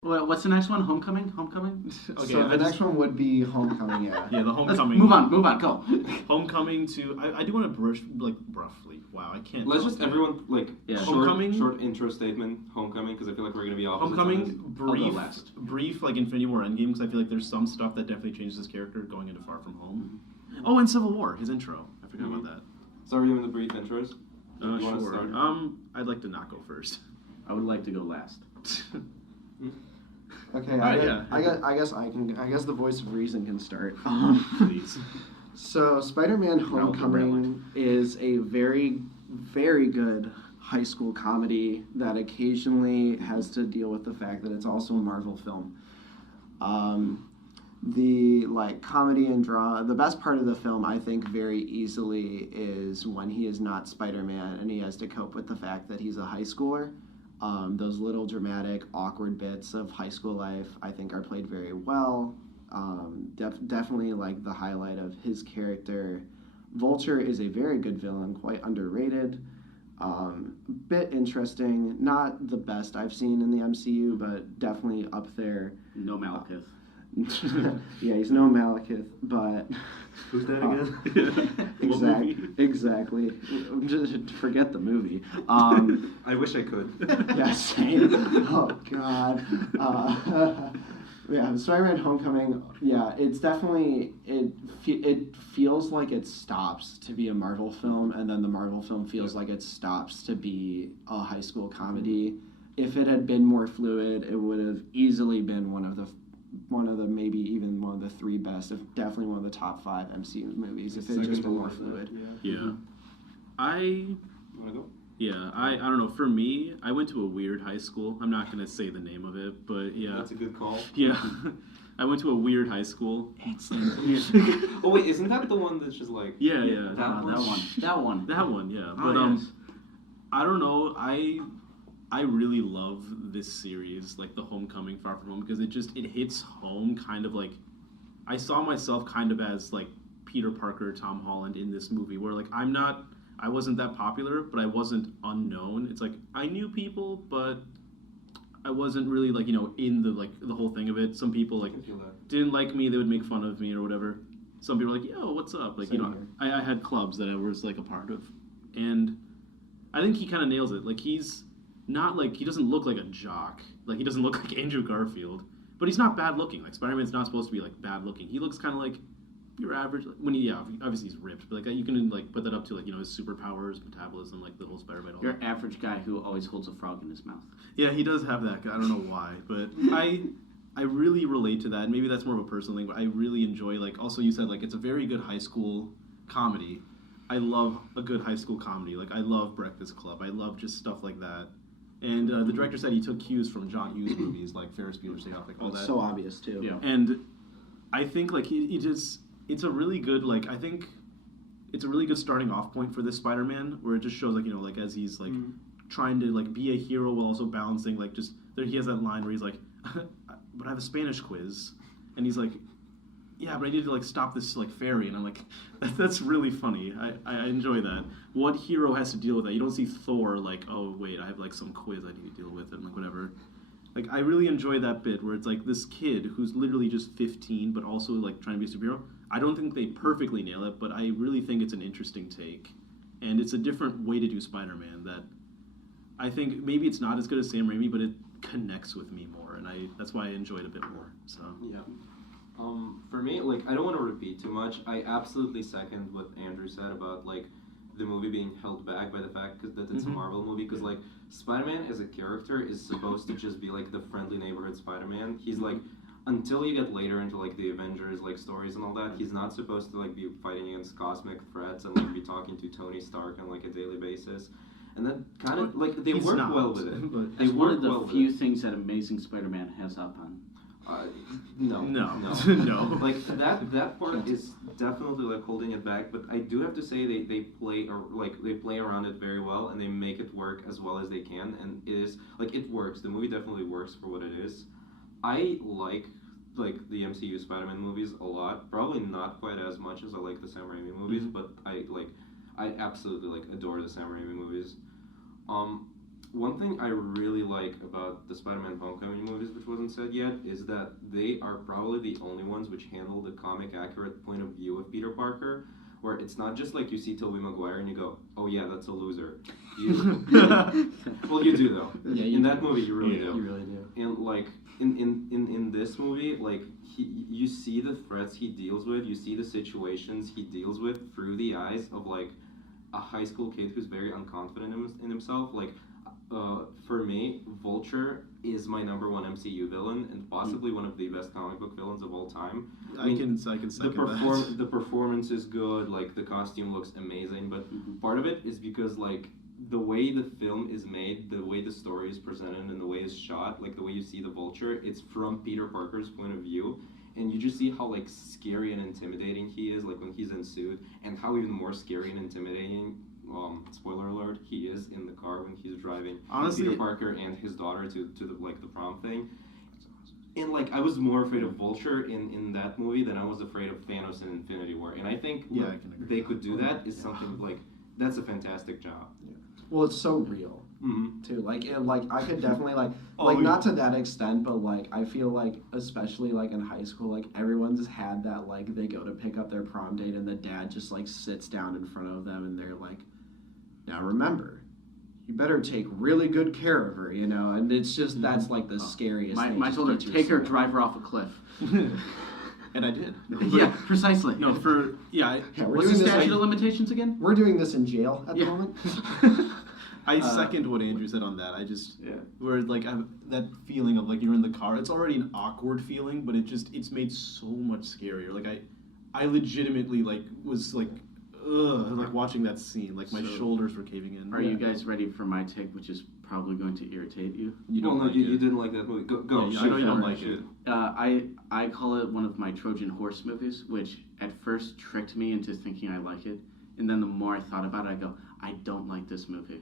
What's the next one? Homecoming? Homecoming? Okay, so the next one would be Homecoming, yeah. Yeah, the Homecoming. Move on, go. Homecoming to... I do want to brush, roughly. Wow, I can't... Let's just, everyone, Homecoming? short intro statement, Homecoming, because I feel like we're going to be opposite. Homecoming, brief, Infinity War Endgame, because I feel like there's some stuff that definitely changes his character going into Far From Home. Mm-hmm. Oh, and Civil War, his intro. I forgot about that. So are we doing the brief intros? Sure. I'd like to not go first. I would like to go last. Okay, I guess the voice of reason can start. Please. So, Spider-Man Homecoming is a very, very good high school comedy that occasionally has to deal with the fact that it's also a Marvel film. The comedy and drama, the best part of the film, I think, very easily is when he is not Spider-Man and he has to cope with the fact that he's a high schooler. Those little dramatic, awkward bits of high school life, I think, are played very well. Definitely the highlight of his character. Vulture is a very good villain, quite underrated. Bit interesting, not the best I've seen in the MCU, but definitely up there. No Malekith. Yeah, he's no Malekith, but... Who's that again? Exactly. Just forget the movie. I wish I could. Yeah, same. Oh, God. Yeah, Spider-Man Homecoming, yeah, it's definitely... It feels like it stops to be a Marvel film, and then the Marvel film feels like it stops to be a high school comedy. If it had been more fluid, it would have easily been one of the maybe even one of the three best, if definitely one of the top 5 MCU movies, if it just been more fluid. Yeah. I don't know. For me, I went to a weird high school. I'm not going to say the name of it, but yeah. That's a good call. Yeah. I went to a weird high school. Oh, wait, isn't that the one that's just like... Yeah. That one, yeah. Oh, but, yes. I don't know. I really love this series, the Homecoming Far From Home, because it hits home kind of I saw myself kind of as Peter Parker, Tom Holland in this movie, where I wasn't that popular, but I wasn't unknown. It's I knew people, but I wasn't really in the whole thing of it. Some people didn't like me, they would make fun of me or whatever. Some people were yo, what's up? I had clubs that I was a part of. And I think he kind of nails it. He's not he doesn't look like a jock. He doesn't look like Andrew Garfield, but he's not bad looking. Spider-Man's not supposed to be bad looking. He looks kind of your average. Obviously he's ripped, but you can put that up to his superpowers, metabolism, the whole Spider-Man. Your average guy who always holds a frog in his mouth. Yeah, he does have that. I don't know why, but I really relate to that. Maybe that's more of a personal thing, but I really enjoy also you said it's a very good high school comedy. I love a good high school comedy. I love Breakfast Club. I love just stuff like that. And the director said he took cues from John Hughes movies like Ferris Bueller's Day Off, all that. So obvious too. Yeah. And I think it's a really good I think it's a really good starting off point for this Spider-Man, where it just shows as he's trying to be a hero while also balancing he has that line where he's but I have a Spanish quiz, and he's yeah, but I need to stop this ferry, and I'm that's really funny. I enjoy that. What hero has to deal with that? You don't see Thor oh wait, I have some quiz I need to deal with, and whatever. I really enjoy that bit where it's this kid who's literally just 15 but also trying to be a superhero. I don't think they perfectly nail it, but I really think it's an interesting take, and it's a different way to do Spider-Man that I think maybe it's not as good as Sam Raimi, but it connects with me more, and that's why I enjoy it a bit more. So yeah. For me, I don't want to repeat too much. I absolutely second what Andrew said about, the movie being held back by the fact that it's a Marvel movie, because, Spider-Man as a character is supposed to just be, the friendly neighborhood Spider-Man. He's, until you get later into, the Avengers, stories and all that, he's not supposed to, be fighting against cosmic threats and, be talking to Tony Stark on, a daily basis. And that kind of, they work well with it. But it's one of the few things that Amazing Spider-Man has up on. No. That part is definitely holding it back, but I do have to say they play around it very well, and they make it work as well as they can, and it is it works. The movie definitely works for what it is. I like the MCU Spider-Man movies a lot. Probably not quite as much as I like the Sam Raimi movies, but I absolutely adore the Sam Raimi movies. one thing I really like about the Spider-Man Homecoming movies, which wasn't said yet, is that they are probably the only ones which handle the comic accurate point of view of Peter Parker, where it's not just like you see Tobey Maguire and you go, oh yeah, that's a loser. Well, you do though. Yeah, in that movie, you really You do. really do. And like in this movie, like you see the threats he deals with, you see the situations he deals with through the eyes of like a high school kid who's very unconfident in himself. Like for me, Vulture is my number one MCU villain and possibly one of the best comic book villains of all time. I can second that. The performance is good, like the costume looks amazing, but part of it is because like the way the film is made, the way the story is presented, and the way it's shot, like the way you see the Vulture, it's from Peter Parker's point of view, and you just see how like scary and intimidating he is, like when he's in suit, and how even more scary and intimidating, spoiler alert, he is in the car when he's driving Honestly, Peter Parker and his daughter to the like the prom thing. And like I was more afraid of Vulture in that movie than I was afraid of Thanos in Infinity War, and I think Yeah, what I can agree they with could do that. that is something like that's a fantastic job. Well, it's so real Mm-hmm. too. Like, I could definitely Oh, like yeah. not to that extent, but like I feel like especially like in high school, like everyone's had that like they go to pick up their prom date and the dad just like sits down in front of them and they're like, now remember, you better take really good care of her, you know. And it's just that's like the scariest thing. My just told her, gets take her, your soul. drive her off a cliff. And I did. Yeah, precisely. No, for Yeah, we're What's the doing this. statute of limitations again? We're doing this in jail at the Yeah. moment. I second what Andrew said on that. I just Yeah. where like that feeling of like you're in the car. It's already an awkward feeling, but it's made so much scarier. Like I legitimately like was like like watching that scene. Like my So, shoulders were caving in. Are you guys ready for my take, which is probably going to irritate you? You Well, don't no, like you it. didn't like that movie. Go. Yeah, I shoot know you don't for like shoot. it. I call it one of my Trojan horse movies, which at first tricked me into thinking I like it, and then the more I thought about it, I go, I don't like this movie.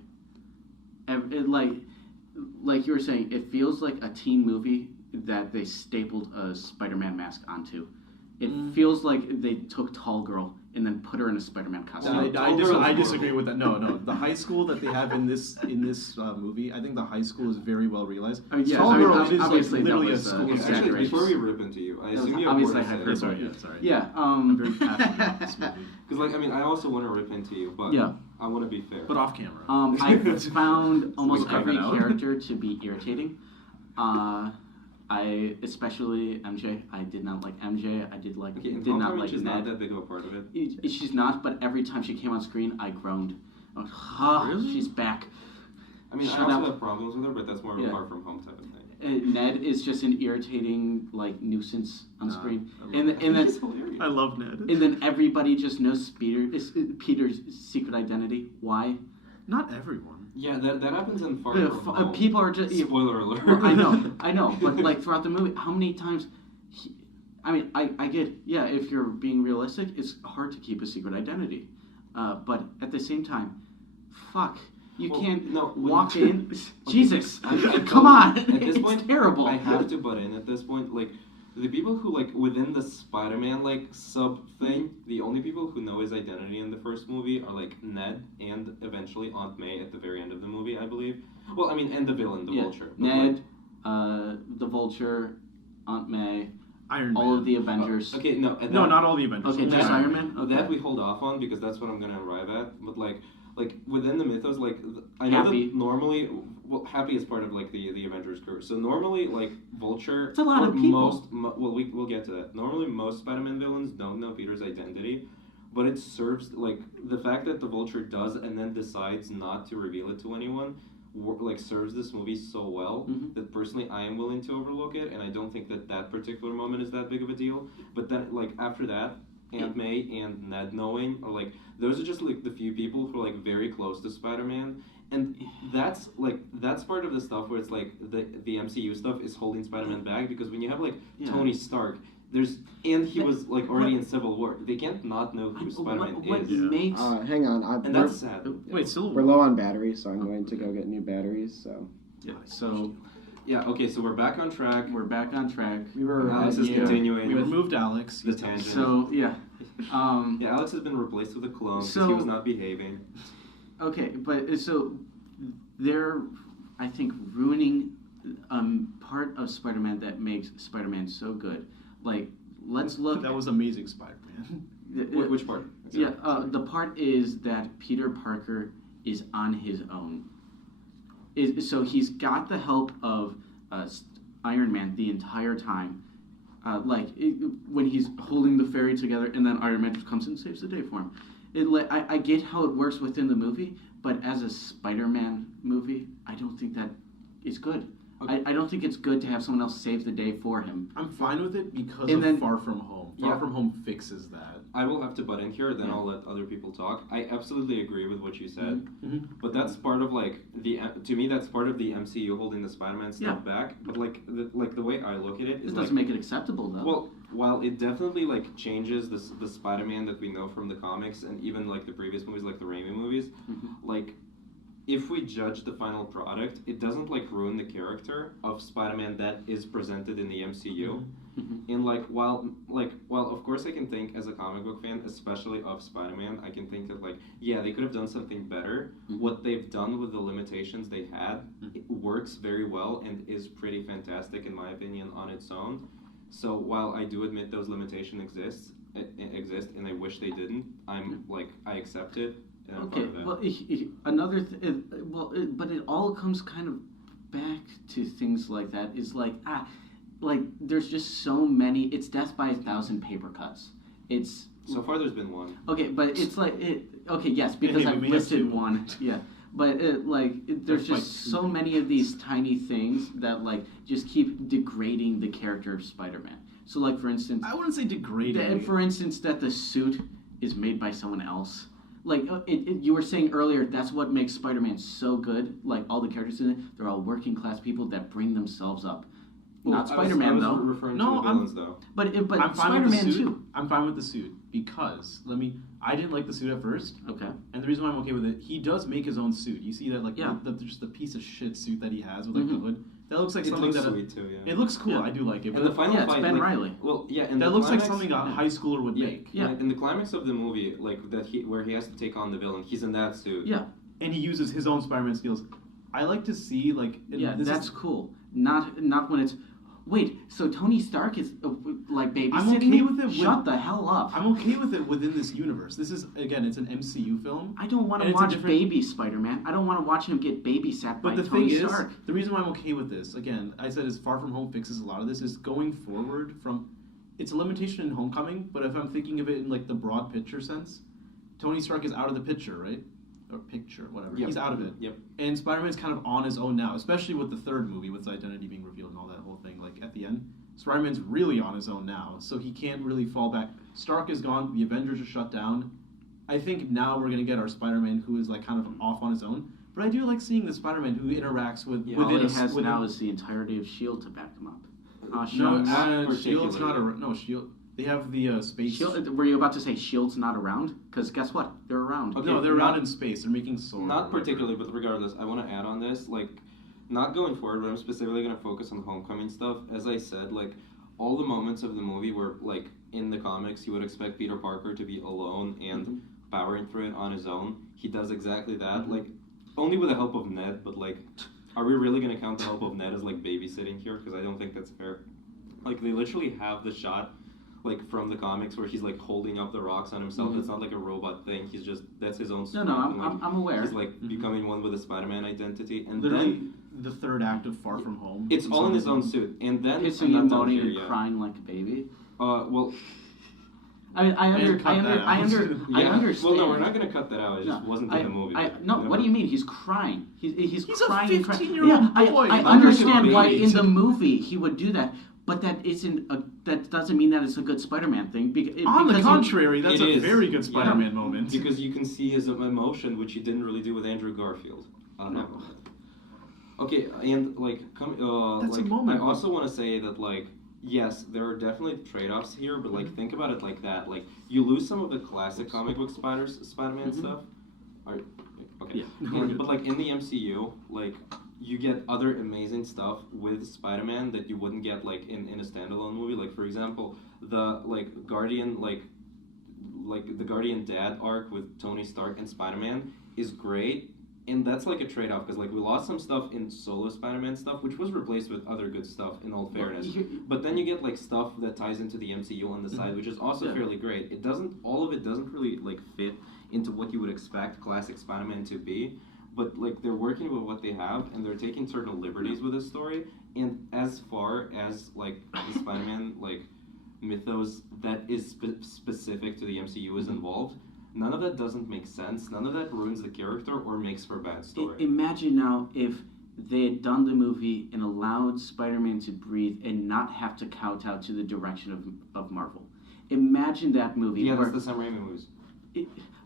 Like you were saying, it feels like a teen movie that they stapled a Spider-Man mask onto. It feels like they took Tall Girl and then put her in a Spider-Man costume. I disagree with that. No, the high school that they have in this movie, I think the high school is very well realized. Yeah, Tall I mean, Girl is like obviously that literally a was, school Okay, of actually, exaggeration. before we rip into you, I That assume was you have more obviously to say. hyperbole. Sorry. Yeah, I'm very passionate about this movie, Because, like, I mean, I also want to rip into you, but Yeah. I want to be fair. but off camera. I found almost We cut every that out. character to be irritating. I especially MJ. I did not like MJ. I did not Homecoming, like she's not Ned. that big of a part of it. She's not, but every time she came on screen, I groaned. I went, Really? she's back. I mean, Shut I also up. have problems with her, but that's more of a Yeah. far from home type of thing. Ned is just an irritating like nuisance on screen, I love and Ned. then He's hilarious. I love Ned. and then everybody just knows Peter's secret identity. Why? Not everyone. Yeah, that happens in Far From Home. People are just Spoiler alert. I know, but like throughout the movie, how many times? I get, yeah, if you're being realistic, it's hard to keep a secret identity, but at the same time, fuck, you Well, can't no, walk when- in. Jesus, I come on, At this it's point, terrible. I have to butt in at this point. Like, the people who, like, within the Spider-Man, like, sub thing, the only people who know his identity in the first movie are, like, Ned and eventually Aunt May at the very end of the movie, I believe. Well, I mean, and the villain, the Vulture. But, Ned, the Vulture, Aunt May, Iron Man. all of the Avengers. Okay, no. No, not all the Avengers. Okay, Only just Iron Man. Okay. That we hold off on because that's what I'm gonna arrive at. But like within the mythos, like I know Happy. that normally, well, Happy is part of like the Avengers crew. So normally, like Vulture, It's a lot or of people. well, we'll get to that. Normally, most Spider-Man villains don't know Peter's identity, but it serves like the fact that the Vulture does and then decides not to reveal it to anyone. Like serves this movie so well that personally I am willing to overlook it, and I don't think that particular moment is that big of a deal. But then like after that, Aunt May and Ned knowing are like those are just like the few people who are like very close to Spider-Man, and that's part of the stuff where it's like the MCU stuff is holding Spider-Man back because when you have like Tony Stark. He was like already in Civil War. They can't not know who Spider-Man what is, makes Hang on. and that's sad. Wait, Civil We're War. low on batteries, so I'm going to go get new batteries. So yeah. So Yeah. Okay. So we're back on track. we're back on track. we were. Alex is yeah. continuing. We with removed Alex. the He's done. tangent. So yeah. Yeah, Alex has been replaced with a clone because So- he was not behaving. Okay, but so they're I think, ruining part of Spider-Man that makes Spider-Man so good. Like, let's look. That was Amazing Spider-Man. Which part? Yeah, the part is that Peter Parker is on his own. So he's got the help of Iron Man the entire time. When he's holding the ferry together, and then Iron Man just comes and saves the day for him. I get how it works within the movie, but as a Spider-Man movie, I don't think that is good. Okay. I don't think it's good to have someone else save the day for him. I'm fine with it because And of then- Far From Home. Far From Home fixes that. I will have to butt in here, then Yeah. I'll let other people talk. I absolutely agree with what you said, Mm-hmm. but that's part of to me that's part of the MCU holding the Spider-Man stuff back. But the way I look at it is It doesn't make it acceptable, though. well, while it definitely changes the Spider-Man that we know from the comics and even the previous movies, like the Raimi movies, if we judge the final product, it doesn't ruin the character of Spider-Man that is presented in the MCU. And while of course I can think as a comic book fan, especially of Spider-Man, I can think that they could have done something better. What they've done with the limitations they had, it works very well and is pretty fantastic in my opinion on its own. So while I do admit those limitations exist and I wish they didn't, I accept it. And I'm part of that. Well, but it all comes kind of back to things like that. Is there's just so many. It's death by 1,000 paper cuts. It's So far, there's been one. okay, but it's okay, yes, because Hey, we I've may have listed two. one. Yeah, but there's just so many of these tiny things that just keep degrading the character of Spider-Man. So for instance, I wouldn't say degrading. for instance, that the suit is made by someone else. You were saying earlier, that's what makes Spider-Man so good. All the characters in it, they're all working class people that bring themselves up. Not Spider-Man, I was though. referring No, to the villains, though. But I'm fine with the Spider-Man suit. too. I'm fine with the suit because I didn't like the suit at first, Okay. and the reason why I'm okay with it, he does make his own suit. You see that Yeah. just the piece of shit suit that he has with the hood. That looks like It something looks that sweet too, yeah. it looks cool. Yeah. I do like it. And But the final Yeah, it's fight, Ben Reilly. Well, yeah, and that the looks like climax- something a high schooler would make. Yeah. In the climax of the movie, where he has to take on the villain, he's in that suit. Yeah. And he uses his own Spider-Man skills. I like to see and Yeah, this that's is, cool. Not when it's. Wait, so Tony Stark is babysitting I'm okay me? with it Shut the hell up! I'm okay with it within this universe. This is again, it's an MCU film. I don't want to And it's a watch different- baby Spider-Man. I don't want to watch him get babysat by But the Tony thing is, Stark. the reason why I'm okay with this, again, I said is Far From Home fixes a lot of this, is going forward from, it's a limitation in Homecoming, but if I'm thinking of it in the broad picture sense, Tony Stark is out of the picture, right? Or picture, whatever. Yep. He's out of it. Yep. And Spider-Man's kind of on his own now, especially with the third movie, with his identity being revealed and all that whole thing, at the end. Spider-Man's really on his own now, so he can't really fall back. Stark is gone, the Avengers are shut down. I think now we're going to get our Spider-Man who is kind of off on his own. But I do like seeing the Spider-Man who interacts with Yeah. All within he a- has within- now is the entirety of S.H.I.E.L.D. to back him up. No, Shucks. Shield's not around. No, Shield. They have the space. Were you about to say S.H.I.E.L.D's not around? Because guess what? They're around. Okay. No, they're not- around in space. They're making Sword. Not particularly, but regardless, I want to add on this. Not going forward, but I'm specifically going to focus on the Homecoming stuff. As I said, all the moments of the movie where, in the comics, you would expect Peter Parker to be alone and powering through it on his own. He does exactly that. Only with the help of Ned, but, are we really going to count the help of Ned as, babysitting here? Because I don't think that's fair. They literally have the shot, from the comics where he's, holding up the rocks on himself. It's not, a robot thing. He's just, that's his own No, strength. And, I'm aware. He's, becoming one with the Spider-Man identity. And Literally, then the third act of Far From Home. it's all in his own suit. And then Pissing, I'm not done moaning, here and yet. crying like a baby. Well, I mean, I And cut that out. understand. Well, no, we're not gonna cut that out. It just No, wasn't in the movie. No, what do you mean? He's crying. He's a crying. and crying. 15-year-old Yeah, boy. I Not understand like a why baby. in the movie he would do that, but that doesn't mean that it's a good Spider-Man thing. On the because contrary, that's It a is. very good Yeah. Spider-Man moment. Because you can see his emotion, which he didn't really do with Andrew Garfield. No. Okay, and That's a moment. I also want to say that yes, there are definitely trade-offs here, but think about it like that. You lose some of the classic comic book Spider-Man stuff. Okay. Yeah. But in the MCU, you get other amazing stuff with Spider-Man that you wouldn't get in a standalone movie. For example, the Guardian the Guardian Dad arc with Tony Stark and Spider-Man is great, and that's like a trade-off because like we lost some stuff in solo Spider-Man stuff, which was replaced with other good stuff. In all fairness, but then you get like stuff that ties into the MCU on the side, which is also fairly great. All of it doesn't really like fit into what you would expect classic Spider-Man to be, but like they're working with what they have and they're taking certain liberties with the story. And as far as like the Spider-Man like mythos that is specific to the MCU is involved. None of that doesn't make sense. None of that ruins the character or makes for a bad story. Imagine now if they had done the movie and allowed Spider-Man to breathe and not have to kowtow to the direction of Marvel. Imagine that movie. Yeah, that's the Sam Raimi movies.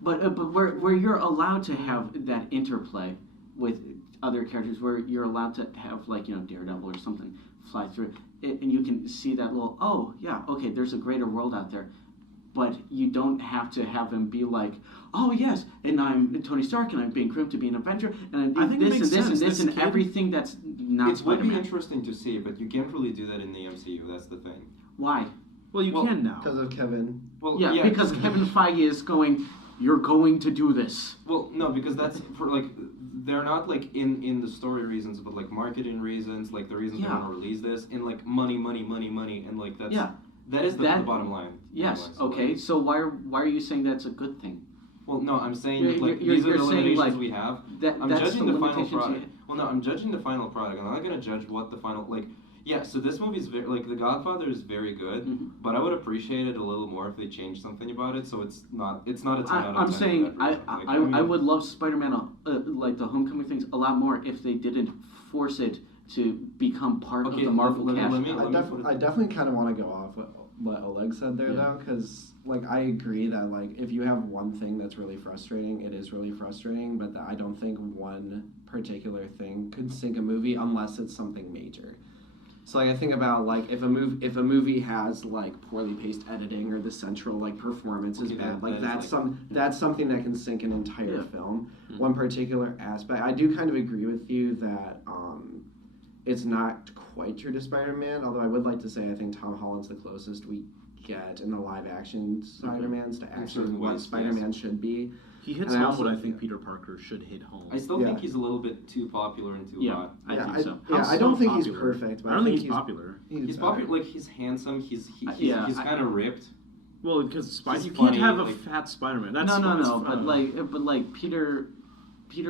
But where you're allowed to have that interplay with other characters, where you're allowed to have like Daredevil or something fly through, and you can see that little there's a greater world out there. But you don't have to have him be like, oh yes, and I'm Tony Stark, and I'm being groomed to be an Avenger, and I think this and everything that's not. It would be interesting to see, but you can't really do that in the MCU. That's the thing. Why? Well, you can now because of Kevin. Well, yeah, because Kevin Feige is going. You're going to do this. Well, no, because that's for like they're not like in the story reasons, but like marketing reasons, like the reasons they want to release this, and like money, and like that's that is the bottom line. Yes. Okay. So why are you saying that's a good thing? Well, no, I'm saying these are the limitations we have. I'm judging the final product. Well, no, I'm judging the final product. I'm not going to judge what the final Yeah, so this movie is very The Godfather is very good, but I would appreciate it a little more if they changed something about it. So it's not a 10 out of 10. I'm saying I would love Spider-Man like the Homecoming things a lot more if they didn't force it to become part of the Marvel cast. I definitely kind of want to go off what Oleg said there though, because I agree that if you have one thing that's really frustrating, it is really frustrating, but I don't think one particular thing could sink a movie unless it's something major. So I think about if a movie has poorly paced editing or the central performance is bad, that's something that can sink an entire film. One particular aspect, I do kind of agree with you that it's not quite true to Spider-Man, although I would like to say I think Tom Holland's the closest we get in the live action Spider-Mans to actually what Spider-Man should be. He hits home what I think Peter Parker should hit home. I still think he's a little bit too popular and too hot. I think so. I don't think he's perfect. But I don't think he's popular. He's popular. He's handsome. He's kind of ripped. Well, because you can't have a fat Spider-Man. That's no. But Peter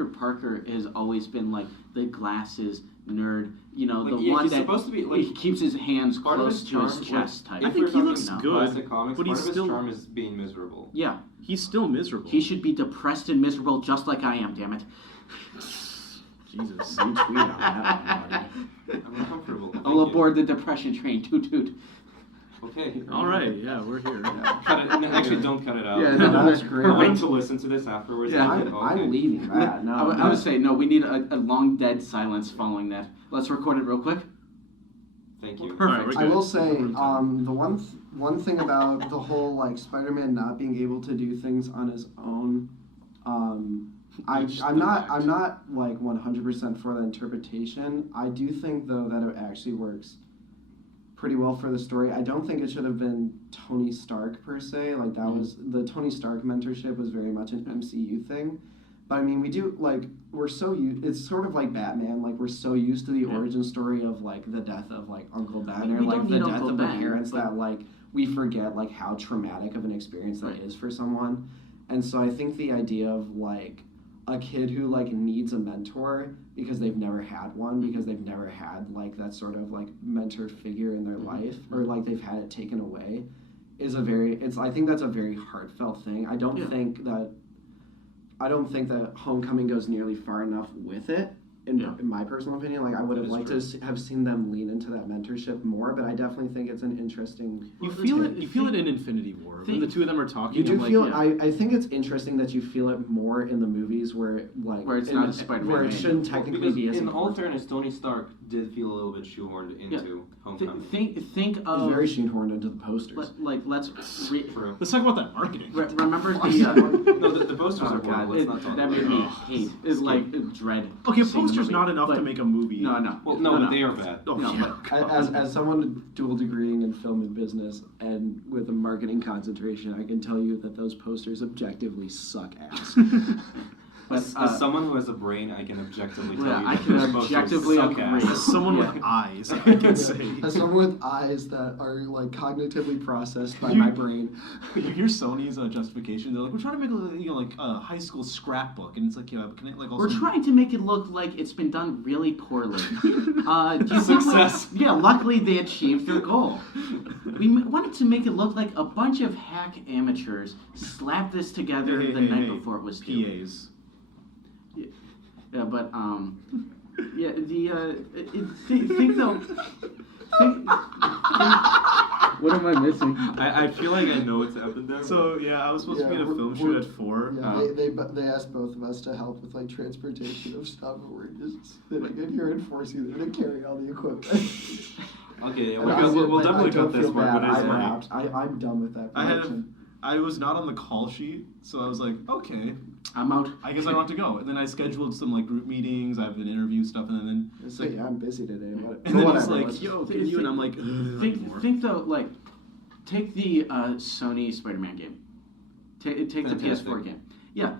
Parker has always been the glasses nerd. The one he's that supposed to be he keeps his hands close to his chest type. I think he looks good, but part of his charm is being miserable. Yeah. He's still miserable. He should be depressed and miserable just like I am, damn it. Jesus. You tweet on that one, I'm uncomfortable. I'll aboard the depression train. Toot toot. Okay. All right. Yeah, we're here. Cut it. No, actually, don't cut it out. Yeah, no, that's great. Wait to listen to this afterwards. Yeah, I'm leaving that. No, I would say, no, we need a long dead silence following that. Let's record it real quick. Thank you. Perfect. I will say, the one thing about the whole Spider-Man not being able to do things on his own, I'm not 100% for that interpretation. I do think though that it actually works pretty well for the story. I don't think it should have been Tony Stark per se. That was the Tony Stark mentorship was very much an MCU thing. But I mean, we do we're so used. It's sort of like Batman. We're so used to the origin story of the death of Uncle Ben or the death of the parents that we forget how traumatic of an experience that is for someone. And so I think the idea of a kid who needs a mentor because they've never had one, because they've never had that sort of mentor figure in their life, or they've had it taken away, is I think that's a very heartfelt thing. I don't think that Homecoming goes nearly far enough with it. In my personal opinion, I would have liked to have seen them lean into that mentorship more, but I definitely think it's an interesting. You feel it in Infinity War when the two of them are talking. You do feel. I think it's interesting that you feel it more in the movies where it's not a Spider-Man. Where it shouldn't technically be as in important. all fairness, Tony Stark did feel a little bit shoehorned into Homecoming. Think of very shoehorned into the posters. Let's talk about that marketing. Remember the posters are horrible. Let's not talk that about made me hate. It's dread. Okay, posters not enough to make a movie. No. Well, no, but they are bad. Oh, no, as someone dual degreeing in film and business and with a marketing concentration, I can tell you that those posters objectively suck ass. But As someone who has a brain, I can objectively tell you. I that can those posters objectively suck agree. ass. As someone Yeah. with eyes, I can say. As someone with eyes that are like cognitively processed by You- my brain. You hear Sony's justification. They're like, we're trying to make like a high school scrapbook, and it's like, yeah, but can it like also? We're trying to make it look like it's been done really poorly. Do you think, Success. yeah, luckily they achieved their goal. We wanted to make it look like a bunch of hack amateurs slapped this together the night before it was due. PAs. Yeah, but yeah, think though. What am I missing? I feel like I know what's happened there. So yeah, I was supposed to be at a film shoot at 4. Yeah, they asked both of us to help with like transportation of stuff, and we're just sitting in here and forcing them to carry all the equipment. Okay, And we'll I definitely don't cut this feel part, bad. but it's I'm funny. out. I'm done with that production. I was not on the call sheet, so I was like, okay, I'm out. I guess I don't have to go. And then I scheduled some like group meetings. I have an interview stuff, and then It's like, like, yeah, I'm busy today. and But then he's whatever, like, let's- yo, can you? And I'm like, Think though, like, take the Sony Spider-Man game. Take the Fantastic. PS4 game. Yeah.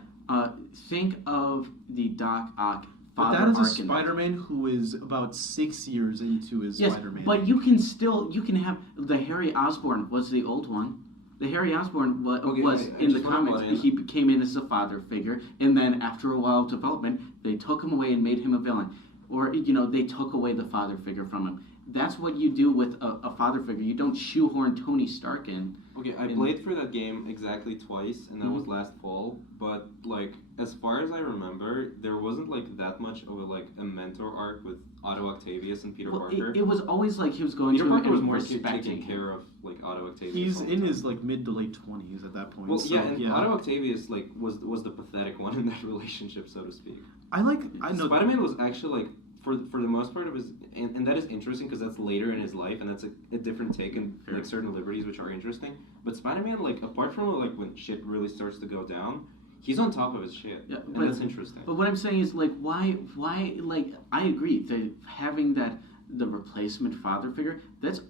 Think of the Doc Ock but father that is a arc in that. Spider-Man who is about 6 years into his Yes, Spider-Man. but you can have the Harry Osborn was the old one. The Harry Osborn was I in the just wanna comics. butt in. He came in as a father figure, and then after a while of development, they took him away and made him a villain, or they took away the father figure from him. That's what you do with a father figure. You don't shoehorn Tony Stark in. Okay, I played through that game exactly twice, and that was last fall. But like, as far as I remember, there wasn't like that much of a mentor arc with Otto Octavius and Peter Parker. It was always like he was going Peter to Parker him was and more respecting taking him. care of like Otto Octavius. he's all the in time. his like mid to late 20s at that point. Well, so, yeah, and Otto Octavius like was the pathetic one in that relationship, so to speak. I know Spider-Man was actually like for the most part of his, and that is interesting because that's later in his life, and that's a different take and like certain liberties which are interesting. But Spider-Man, like apart from like when shit really starts to go down, he's on top of his shit, Yeah, and that's interesting. But what I'm saying is like why like I agree that having the replacement father figure, that's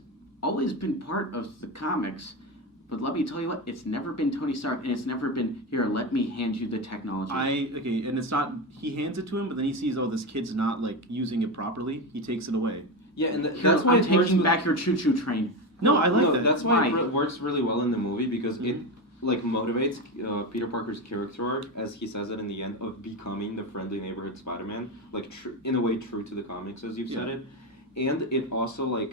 always been part of the comics. But let me tell you what, it's never been Tony Stark, and it's never been, here, let me hand you the technology. and it's not, he hands it to him, but then he sees, oh, this kid's not like using it properly. He takes it away. Yeah, and Here, that's why I'm it works taking with- back your choo-choo train. No, I like that. That's why Why? it works really well in the movie because it like motivates Peter Parker's character arc, as he says it in the end, of becoming the friendly neighborhood Spider-Man, like in a way true to the comics, as you've said it, and it also like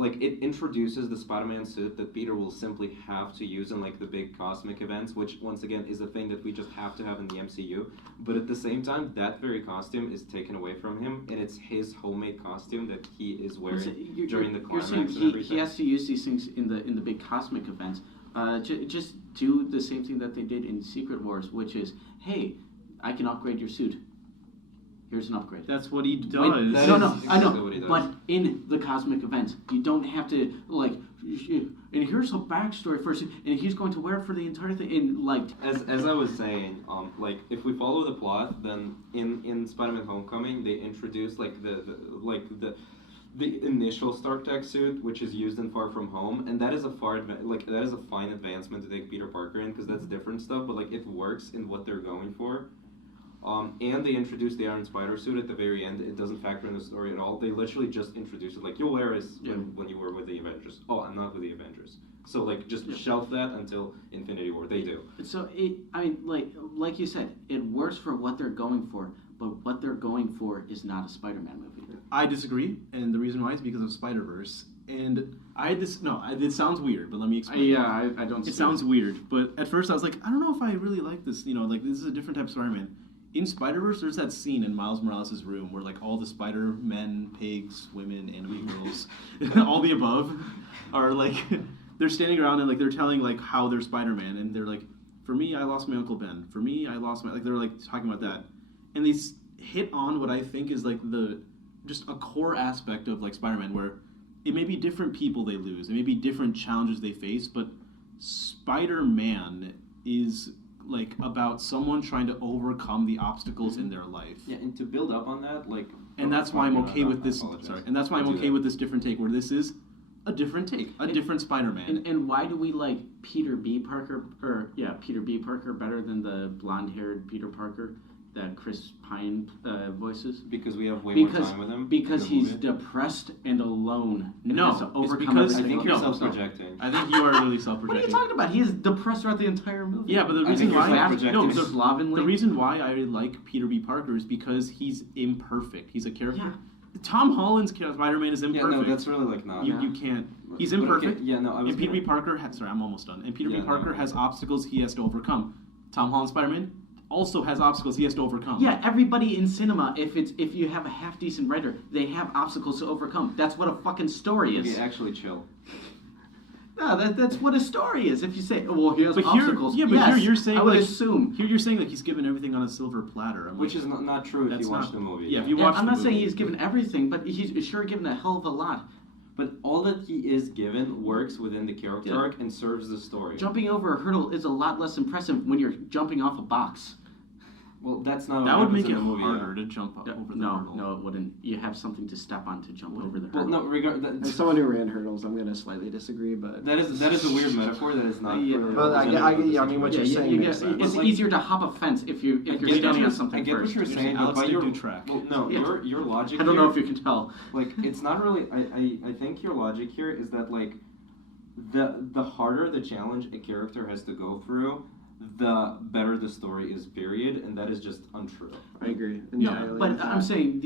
it introduces the Spider-Man suit that Peter will simply have to use in like the big cosmic events, which once again is a thing that we just have to have in the MCU. But at the same time, that very costume is taken away from him, and it's his homemade costume that he is wearing during the climax You're saying and everything. he has to use these things in the big cosmic events. Just do the same thing that they did in Secret Wars, which is, hey, I can upgrade your suit. Here's an upgrade. That's what he does. That No, is I exactly know, what he does. but in the cosmic events, you don't have to, like, and here's a backstory first, and he's going to wear it for the entire thing, and, like... As I was saying, like, if we follow the plot, then in Spider-Man Homecoming, they introduce, like, the initial Stark Tech suit, which is used in Far From Home, and that is a fine advancement to take Peter Parker in, because that's different stuff, but, like, it works in what they're going for. And they introduced the Iron Spider suit at the very end. It doesn't factor in the story at all. They literally just introduced it. Like, you'll wear this when you were with the Avengers. Oh, I'm not with the Avengers. So, like, just shelf that until Infinity War. They do. So, like you said, it works for what they're going for, but what they're going for is not a Spider-Man movie. I disagree, and the reason why is because of Spider-Verse. And it sounds weird, but let me explain. I don't see It sounds weird, but at first I was like, I don't know if I really like this. Like, this is a different type of Spider-Man. In Spider-Verse, there's that scene in Miles Morales' room where, like, all the Spider-Men, pigs, women, and girls, all the above, are, like, they're standing around and, like, they're telling, like, how they're Spider-Man. And they're like, for me, I lost my Uncle Ben. For me, I lost my... Like, they're, like, talking about that. And they hit on what I think is, like, just a core aspect of, like, Spider-Man, where it may be different people they lose. It may be different challenges they face, but Spider-Man is... like about someone trying to overcome the obstacles in their life. Yeah, and to build up on that, like... And that's why I'm okay with this... Sorry. And that's why I'm okay with this different take, where this is a different take. A different Spider-Man. And why do we like Peter B. Parker, better than the blonde-haired Peter Parker? that Chris Pine voices. Because we have way more time with him. Because in the he's movie. depressed and alone. And No, has to it's overcome because- I think everything. you're No, self-projecting. I think you are really What are you self-projecting. talking about? He is depressed throughout the entire movie. Yeah, but the I reason think you're why self-projecting. no, It's slovenly. the reason why I like Peter B. Parker is because he's imperfect. He's a character. Yeah. Tom Holland's Spider-Man is Yeah, imperfect. no, that's really like not. you can't. He's But okay, imperfect. yeah, no, I was And Peter B. gonna- Parker has. Sorry, I'm almost done. And Peter Yeah, B. Parker no. has obstacles he has to overcome. Tom Holland's Spider-Man also has obstacles he has to overcome. Yeah, everybody in cinema, if you have a half decent writer, they have obstacles to overcome. That's what a fucking story is. Okay, actually, chill. No, that's what a story is. If you say, oh, well, he has But here, obstacles. yeah, but yes, here you're saying I would like, assume. Here you're saying like he's given everything on a silver platter. Which is not true if That's you watch not- the movie. yeah, if you Yeah, watch I'm the not saying movie. he's given everything, but he's sure given a hell of a lot. But all that he is given works within the character Yeah. arc and serves the story. Jumping over a hurdle is a lot less impressive when you're jumping off a box. Well, that's not That what would happens make it in the movie. harder to jump over the hurdle. No, it wouldn't. You have something to step on to jump over the Well, hurdle. no, As someone who ran hurdles, I'm going to slightly disagree, but that is a weird metaphor. That is not. Yeah, really but I representative of the mean, what situation. you're saying makes sense. it's Like- easier to hop a fence if you're get standing what on something I get first. what you're saying, but Alex by did your do track. well, no, Yeah. your logic. I don't here, know if you can tell. Like, it's not really. I think your logic here is that like, the harder the challenge a character has to go through, the better the story is. Period, and that is just untrue. I agree. Yeah, entirely But with I'm that. saying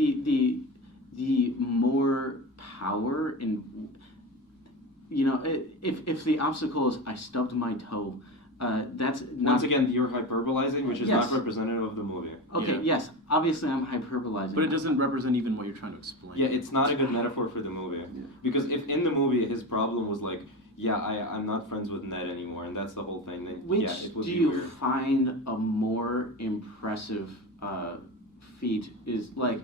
the more power in, you know, if the obstacle is I stubbed my toe, that's not. Once again, you're hyperbolizing, which is Yes. not representative of the movie. Okay, Yeah. yes, obviously I'm hyperbolizing. But it doesn't represent even what you're trying to explain. Yeah, it's not a good metaphor for the movie. Because if in the movie his problem was like, yeah, I'm not friends with Ned anymore, and that's the whole thing, then Which yeah, it would do be you weird. find a more impressive feat is like?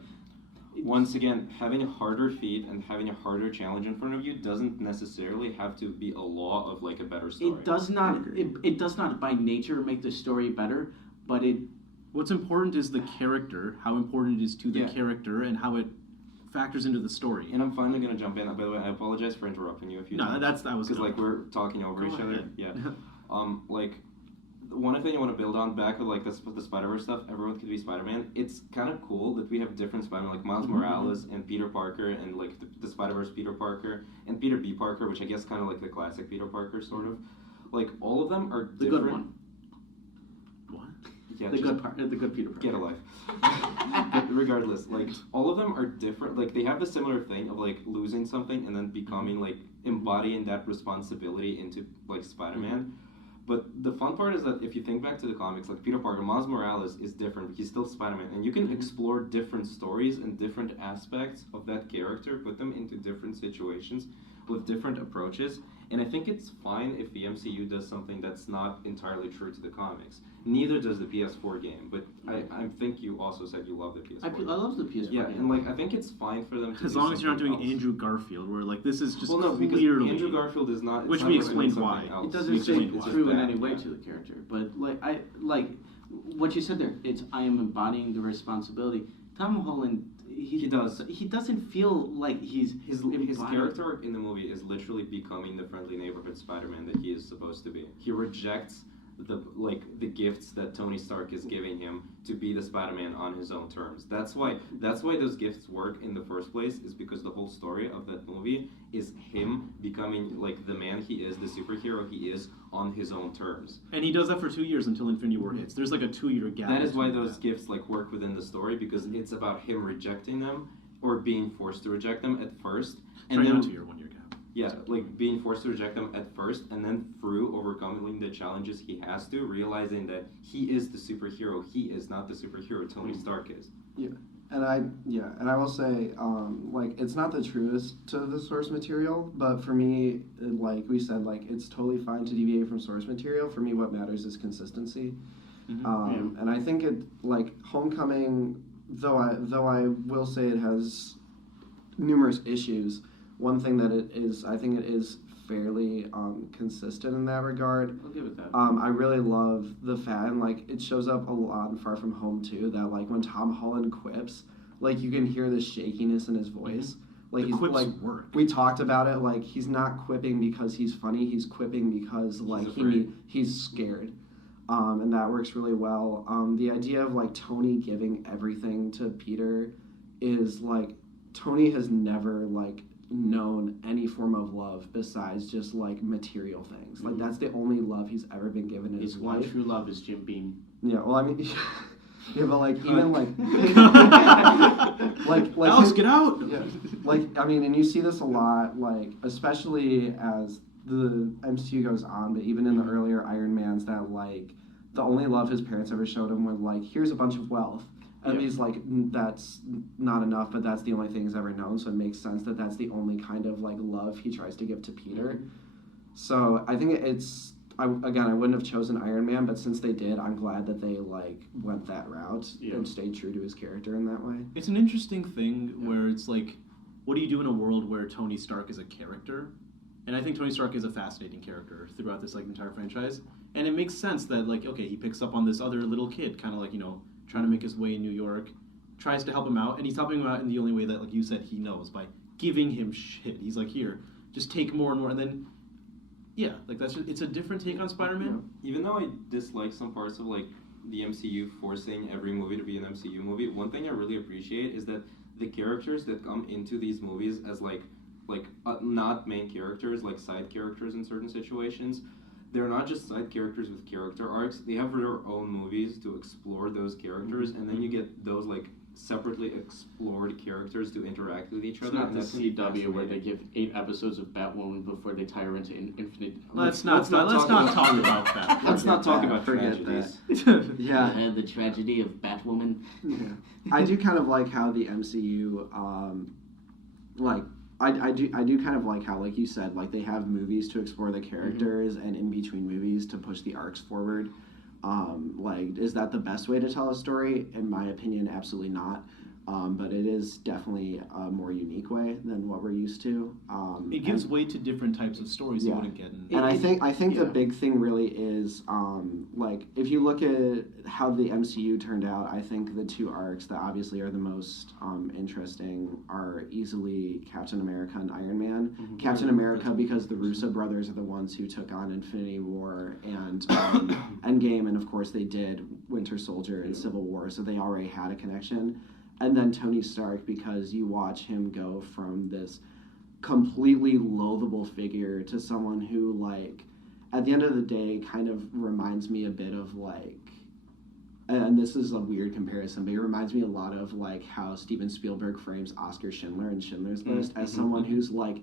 Once again, having a harder feat and having a harder challenge in front of you doesn't necessarily have to be a law of like a better story. It does not. agree. It does not by nature make the story better, but it. What's important is the character, how important it is to the Yeah. character, and how it factors into the story. And I'm finally gonna jump in. By the way, I apologize for interrupting you a few No, times. that was because good. like we're talking over Go each other. ahead. Yeah. Like one thing I want to build on back with like the Spider-Verse stuff. Everyone could be Spider-Man. It's kind of cool that we have different Spider-Man, like Miles Morales and Peter Parker, and like the Spider-Verse Peter Parker and Peter B. Parker, which I guess kind of like the classic Peter Parker sort of. Like all of them are The different. good one. What? Yeah, The just good part. The good Peter Parker. get a life. But regardless, like all of them are different. Like they have the similar thing of like losing something and then becoming like embodying that responsibility into like Spider-Man. But the fun part is that if you think back to the comics, like Peter Parker, Miles Morales is different. He's still Spider-Man, and you can explore different stories and different aspects of that character, put them into different situations with different approaches. And I think it's fine if the MCU does something that's not entirely true to the comics. Neither does the PS4 game, but I think you also said you love the PS4 I game. love the PS4 Yeah, game. and like I think it's fine for them to As do long as you're not doing something else. Andrew Garfield, where like this is just Well, no, because clearly Andrew Garfield is not. it's Which not we recommending explained something why. else. It doesn't We say explained it's why. true in bad, any way yeah. to the character, but like what you said there. It's I am embodying the responsibility. Tom Holland, He does. He doesn't feel like he's His embodying- character arc in the movie is literally becoming the friendly neighborhood Spider-Man that he is supposed to be. He rejects the gifts that Tony Stark is giving him to be the Spider-Man on his own terms. That's why those gifts work in the first place, is because the whole story of that movie is him becoming like the man he is, the superhero he is, on his own terms. and he does that for 2 years until Infinity War hits. There's like a 2-year gap. That is why between those that. gifts like work within the story, because it's about him rejecting them or being forced to reject them at first, and Sorry, then not a 2-year, 1-year gap. yeah, like being forced to reject them at first, and then through overcoming the challenges he has to, realizing that he is the superhero. He is not the superhero Tony Stark is. And I will say, like, it's not the truest to the source material, but for me, like we said, like, it's totally fine to deviate from source material. For me, what matters is consistency. Mm-hmm. And I think it, like, Homecoming, though I will say it has numerous issues, one thing that it is, I think it is fairly consistent in that regard. I'll give it that. I really love the fact, and like it shows up a lot in Far From Home too, that like when Tom Holland quips, like you can hear the shakiness in his voice. Like The he's quips like work. we talked about it, like he's not quipping because he's funny, he's quipping because like afraid. he's scared. and that works really well. The idea of like Tony giving everything to Peter is like Tony has never like known any form of love besides just like material things. Like that's the only love he's ever been given in his His one life. true love is Jim Beam. Yeah, well, I mean, yeah, but like even like, like Alex, get out! yeah, like I mean, and you see this a lot, like especially as the MCU goes on, but even in the earlier Iron Mans, that like the only love his parents ever showed him was like, here's a bunch of wealth. And he's like, that's not enough, but that's the only thing he's ever known, so it makes sense that that's the only kind of like love he tries to give to Peter. So I think it's, I wouldn't have chosen Iron Man, but since they did, I'm glad that they like went that route and stayed true to his character in that way. It's an interesting thing where it's like, what do you do in a world where Tony Stark is a character? And I think Tony Stark is a fascinating character throughout this like entire franchise. And it makes sense that like, okay, he picks up on this other little kid, kind of like, you know, trying to make his way in New York, tries to help him out, and he's helping him out in the only way that, like you said, he knows, by giving him shit. He's like, here, just take more and more, and then, yeah, like that's just, it's a different take on Spider-Man. Even though I dislike some parts of like the MCU forcing every movie to be an MCU movie, one thing I really appreciate is that the characters that come into these movies as like not main characters, like side characters in certain situations, they're not just side characters with character arcs. They have their own movies to explore those characters, and then you get those like separately explored characters to interact with each It's other. not and the that can be CW where they fascinating. give 8 episodes of Batwoman before they tie her into Infinite. Let's not talk about that. Let's not talk about Forget tragedies. Yeah. And the tragedy of Batwoman. Yeah. I do kind of like how the MCU, like, I do kind of like how, like you said, like they have movies to explore the characters and in between movies to push the arcs forward. Like, is that the best way to tell a story? In my opinion, absolutely not. But it is definitely a more unique way than what we're used to. It gives way to different types of stories you wouldn't get in. And I think the big thing really is, like, if you look at how the MCU turned out, I think the 2 arcs that obviously are the most interesting are easily Captain America and Iron Man. Mm-hmm. Captain America because the Russo brothers are the ones who took on Infinity War and Endgame, and of course they did Winter Soldier and Civil War, so they already had a connection. And then Tony Stark, because you watch him go from this completely loathable figure to someone who, like, at the end of the day, kind of reminds me a bit of, like, and this is a weird comparison, but it reminds me a lot of, like, how Steven Spielberg frames Oscar Schindler in Schindler's List as someone who's, like,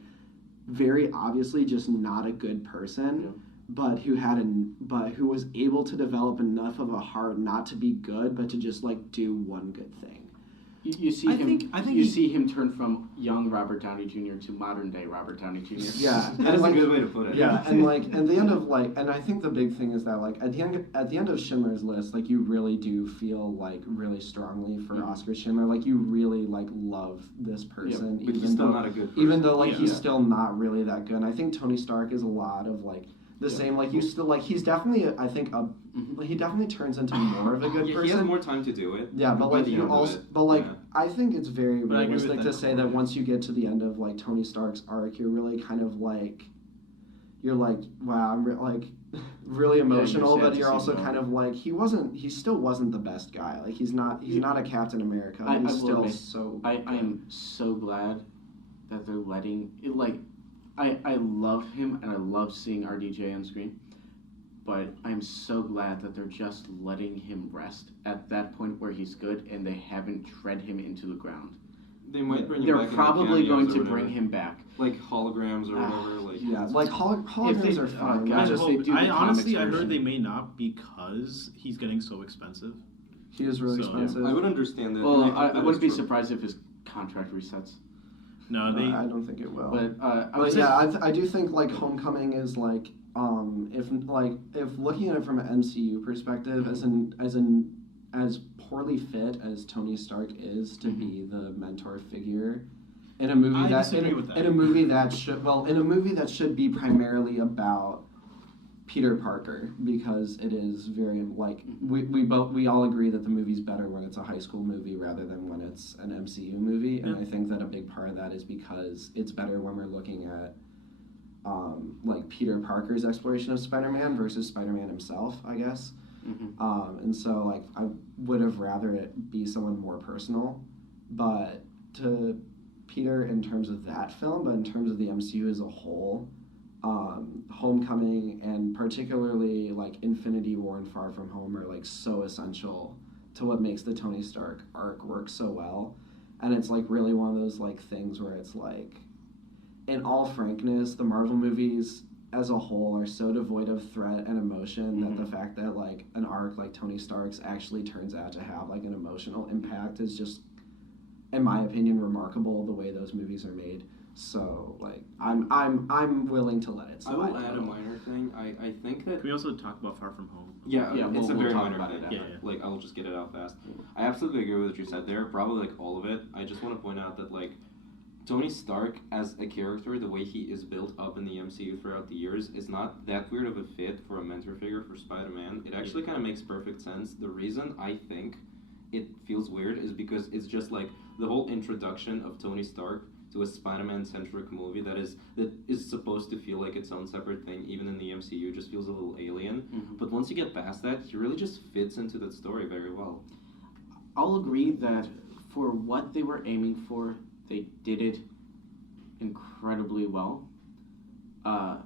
very obviously just not a good person, but who was able to develop enough of a heart not to be good, but to just, like, do one good thing. You see him turn from young Robert Downey Jr. to modern day Robert Downey Jr. Yeah, That's a good way to put it. Yeah, and like at the end of and I think the big thing is that like at the end of Schindler's List, like you really do feel like really strongly for Oscar Schindler. Like you really like love this person, but he's still not a good person. even though like he's still not really that good. And I think Tony Stark is a lot of like the same. Like you still like he's definitely he definitely turns into more of a good person. He has more time to do it. Yeah, but like you also, I think it's very But I agree with realistic that to say that once you get to the end of like Tony Stark's arc, you're really kind of like, you're like, wow, I'm like really emotional, but you're also kind of like he still wasn't the best guy. Like he's not a Captain America. I am so glad that they're letting it like. I love him and I love seeing RDJ on screen, but I'm so glad that they're just letting him rest at that point where he's good and they haven't tread him into the ground. They might bring him They're back. They're probably going to bring him back, like holograms or whatever. Like like holograms are fine. I heard they may not because he's getting so expensive. He is really expensive. I would understand that. Well, I wouldn't be surprised if his contract resets. No, I don't think it will. But I do think like Homecoming is like if looking at it from an MCU perspective, as poorly fit as Tony Stark is to be the mentor figure in a movie in a movie that should be primarily about Peter Parker, because it is very like we all agree that the movie's better when it's a high school movie rather than when it's an MCU movie, and I think that a big part of that is because it's better when we're looking at like Peter Parker's exploration of Spider-Man versus Spider-Man himself, I guess. And so like I would have rather it be someone more personal, but to Peter in terms of that film, but in terms of the MCU as a whole, Homecoming and particularly like Infinity War and Far From Home are like so essential to what makes the Tony Stark arc work so well. And it's like really one of those like things where it's like, in all frankness, the Marvel movies as a whole are so devoid of threat and emotion that the fact that like an arc like Tony Stark's actually turns out to have like an emotional impact is just, in my opinion, remarkable the way those movies are made. So like I'm willing to let it slide. I will add a minor thing. I think that Can we also talk about Far From Home? yeah, it's a we'll very talk minor about thing. it Yeah, after. yeah. Like I'll just get it out fast. I absolutely agree with what you said there. Probably like all of it. I just want to point out that like Tony Stark as a character, the way he is built up in the MCU throughout the years, is not that weird of a fit for a mentor figure for Spider-Man. It actually kind of makes perfect sense. The reason I think it feels weird is because it's just like the whole introduction of Tony Stark to a Spider-Man centric movie that is supposed to feel like its own separate thing, even in the MCU, just feels a little alien. But once you get past that, he really just fits into that story very well. I'll agree that for what they were aiming for, they did it incredibly well. And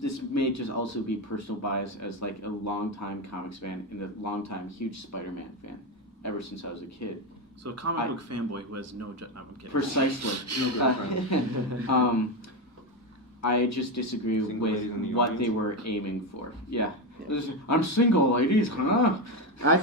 this may just also be personal bias as like a longtime comics fan and a longtime huge Spider-Man fan ever since I was a kid. So a comic book fanboy who has no... No, I'm kidding. Precisely. No girlfriend. I just disagree Single ladies in with the what audience? they were aiming for. Yeah. I'm single, ladies. Huh? I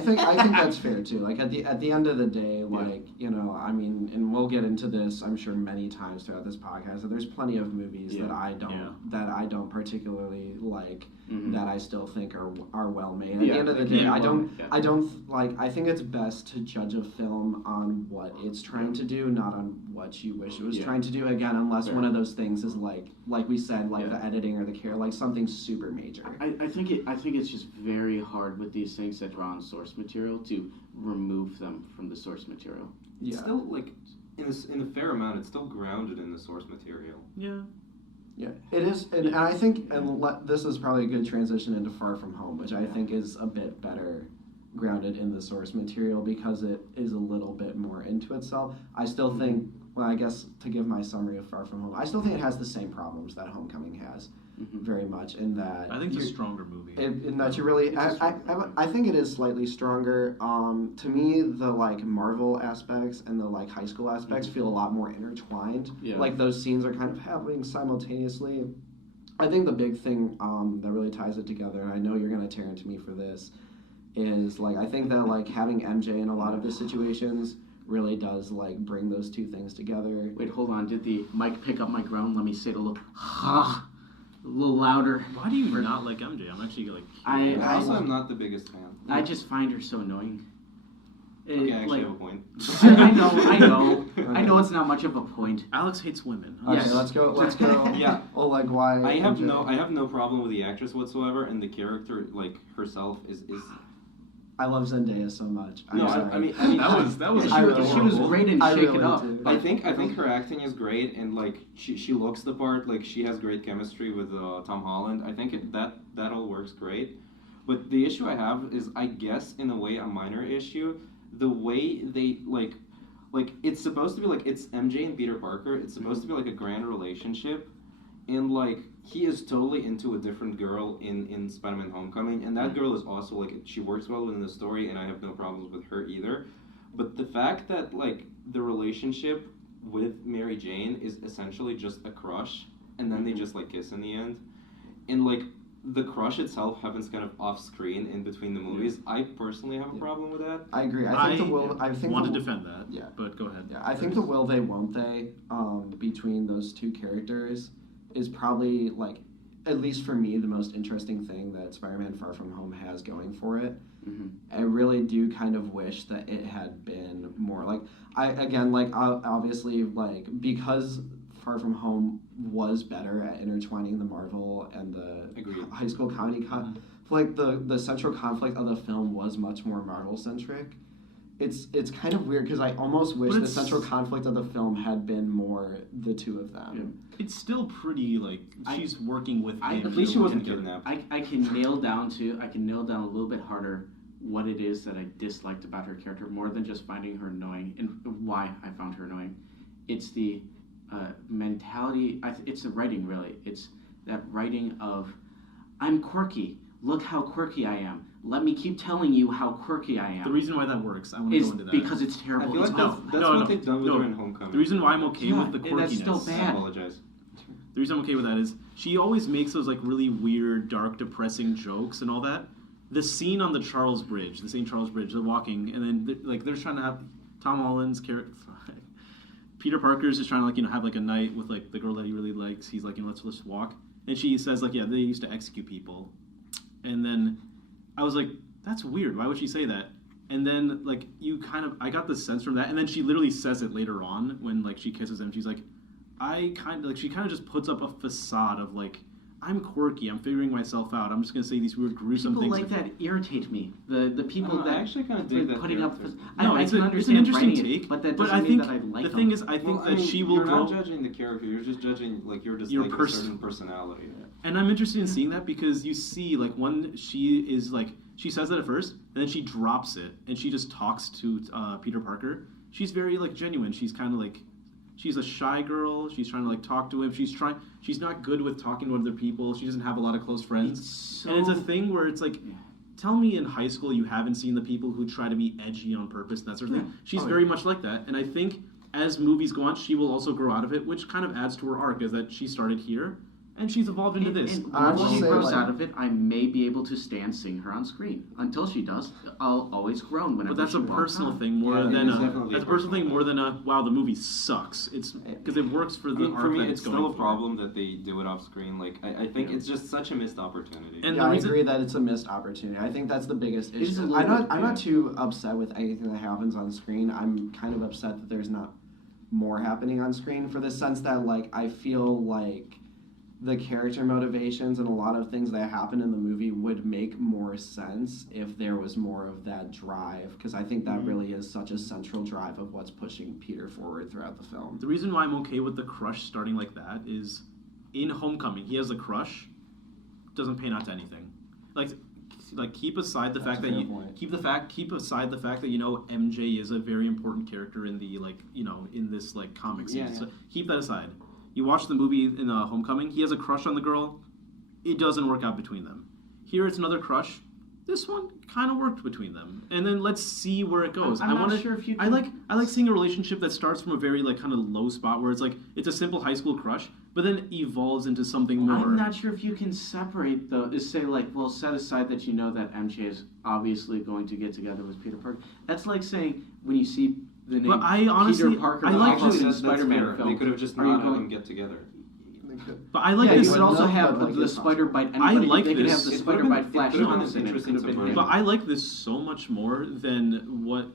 think that's fair too. Like at the end of the day, like you know, I mean, and we'll get into this, I'm sure, many times throughout this podcast. That there's plenty of movies that I don't particularly like, that I still think are well made. At the end of the day, I don't like. I think it's best to judge a film on what it's trying to do, not on what you wish it was trying to do. Again, unless one of those things is like we said, like the editing or the care, like something super major. I think it's just very hard with these things that draw on source material to remove them from the source material. It's still like in a fair amount, it's still grounded in the source material. Yeah. Yeah, it is, and I think, this is probably a good transition into Far From Home, which I think is a bit better grounded in the source material because it is a little bit more into itself. I still think, well, I guess to give my summary of Far From Home, I still think it has the same problems that Homecoming has, very much, in that I think it's a stronger movie. in that you really, I think it is slightly stronger. To me, the like Marvel aspects and the like high school aspects feel a lot more intertwined. Yeah. Like those scenes are kind of happening simultaneously. I think the big thing that really ties it together, and I know you're gonna tear into me for this, is like I think that like having MJ in a lot of the situations really does like bring those two things together. Wait, hold on. Did the mic pick up my groan? Let me say it a little louder. Why do you not like MJ? I'm actually like... I also am not the biggest fan. I just find her so annoying. Okay, I actually have a point. I know it's not much of a point. Alex hates women. Okay, let's go. Yeah. Oh, like why? I have MJ? no problem with the actress whatsoever, and the character like herself is. I love Zendaya so much. No, I mean that was She was great in Shake It Up. I think her acting is great, and like she looks the part. Like she has great chemistry with Tom Holland. I think that all works great. But the issue I have is, I guess in a way, a minor issue. The way they like it's supposed to be like it's MJ and Peter Parker. It's supposed to be like a grand relationship, and like he is totally into a different girl in Spider-Man: Homecoming, and that girl is also like she works well within the story, and I have no problems with her either. But the fact that like the relationship with Mary Jane is essentially just a crush, and then they just like kiss in the end, and like the crush itself happens kind of off screen in between the movies. I personally have a problem with that. I agree. I want to defend that. Yeah, but go ahead. Yeah, I think the will they won't they between those two characters is probably like, at least for me, the most interesting thing that Spider-Man: Far From Home has going for it. I really do kind of wish that it had been more like obviously like because Far From Home was better at intertwining the Marvel and the high school comedy like the central conflict of the film was much more Marvel centric. it's kind of weird because I almost wish But the central conflict of the film had been more the two of them. Yeah. It's still pretty like she's working with him. At least she wasn't together. kidnapped. I can nail down a little bit harder what it is that I disliked about her character more than just finding her annoying and why I found her annoying. It's the mentality. It's the writing, really. It's that writing of, I'm quirky. Look how quirky I am. Let me keep telling you how quirky I am. The reason why that works, I want to is go into that. because it's terrible. I feel like It's that's, awful. that's No, what no, they've done with no. her in Homecoming. The reason why I'm okay with the Yeah, that's still quirkiness. bad. I apologize. The reason I'm okay with that is she always makes those like really weird, dark, depressing jokes and all that. The scene on the Charles Bridge, the St. Charles Bridge, they're walking, and then they're trying to have Tom Holland's character. Peter Parker's just trying to have like a night with like the girl that he really likes. He's like, let's walk, and she says like, yeah, they used to execute people, and then I was like, that's weird. Why would she say that? And then like I got the sense from that, and then she literally says it later on when like she kisses him. She's like, she kind of just puts up a facade of like, I'm quirky. I'm figuring myself out. I'm just gonna say these weird, gruesome People things. like that irritate me. The people I that actually kind of dig that putting up. character. No, I it's can an understand interesting writing take, it, but that but doesn't I mean think that I like the them. thing is, I think that she will you're grow. not judging the character. You're just judging like your Your dislike of a certain personality. And I'm interested in seeing that because you see, like, when she is like, she says that at first, and then she drops it, and she just talks to Peter Parker. She's very like genuine. She's kind of like, she's a shy girl. She's trying to like talk to him. She's not good with talking to other people. She doesn't have a lot of close friends. And it's a thing where it's like, tell me in high school you haven't seen the people who try to be edgy on purpose and that sort of thing. She's very much like that. And I think as movies go on, she will also grow out of it, which kind of adds to her arc, is that she started here and she's evolved into this. And I once will she say, grows like- out of it, I may be able to stand seeing her on screen. Until she does, I'll always groan whenever But that's she a walks personal on. thing more Yeah, than it's a, definitely that's a a personal thing personal more than a wow, the movie sucks. It's because it works for the arc for me, that it's going still a for. problem that they do it off screen. Like, I think it's just such a missed opportunity. And Yeah, the I reason- agree that it's a missed opportunity. I think that's the biggest It is a issue. little bit, I'm not too upset with anything that happens on screen. I'm kind of upset that there's not more happening on screen, for the sense that like I feel like the character motivations and a lot of things that happen in the movie would make more sense if there was more of that drive, because I think that really is such a central drive of what's pushing Peter forward throughout the film. The reason why I'm okay with the crush starting like that is in Homecoming, he has a crush, doesn't pan out to anything. Like keep aside the That's fact a that fair you point. keep aside the fact that MJ is a very important character in the in this like comic scene. Yeah. So keep that aside. You watch the movie in Homecoming, he has a crush on the girl. It doesn't work out between them. Here it's another crush. This one kind of worked between them, and then let's see where it goes. I'm not sure if you I can- like seeing a relationship that starts from a very like kind of low spot where it's like it's a simple high school crush, but then evolves into something more. I'm not sure if you can separate say like, well, set aside that you know that MJ is obviously going to get together with Peter Parker. That's like saying when you see the name But I honestly- Peter Parker, I like actually this- in that's Spider-Man fair. film. They could have just Are you not had going- them get together. But I like Yeah, this. you would would also not, have but, like, the it's spider possible. bite. Anybody, I like they could this. have the It spider could've bite been- flash it could've been Thompson. an It interesting could have been subversion. him. But I like this so much more than what.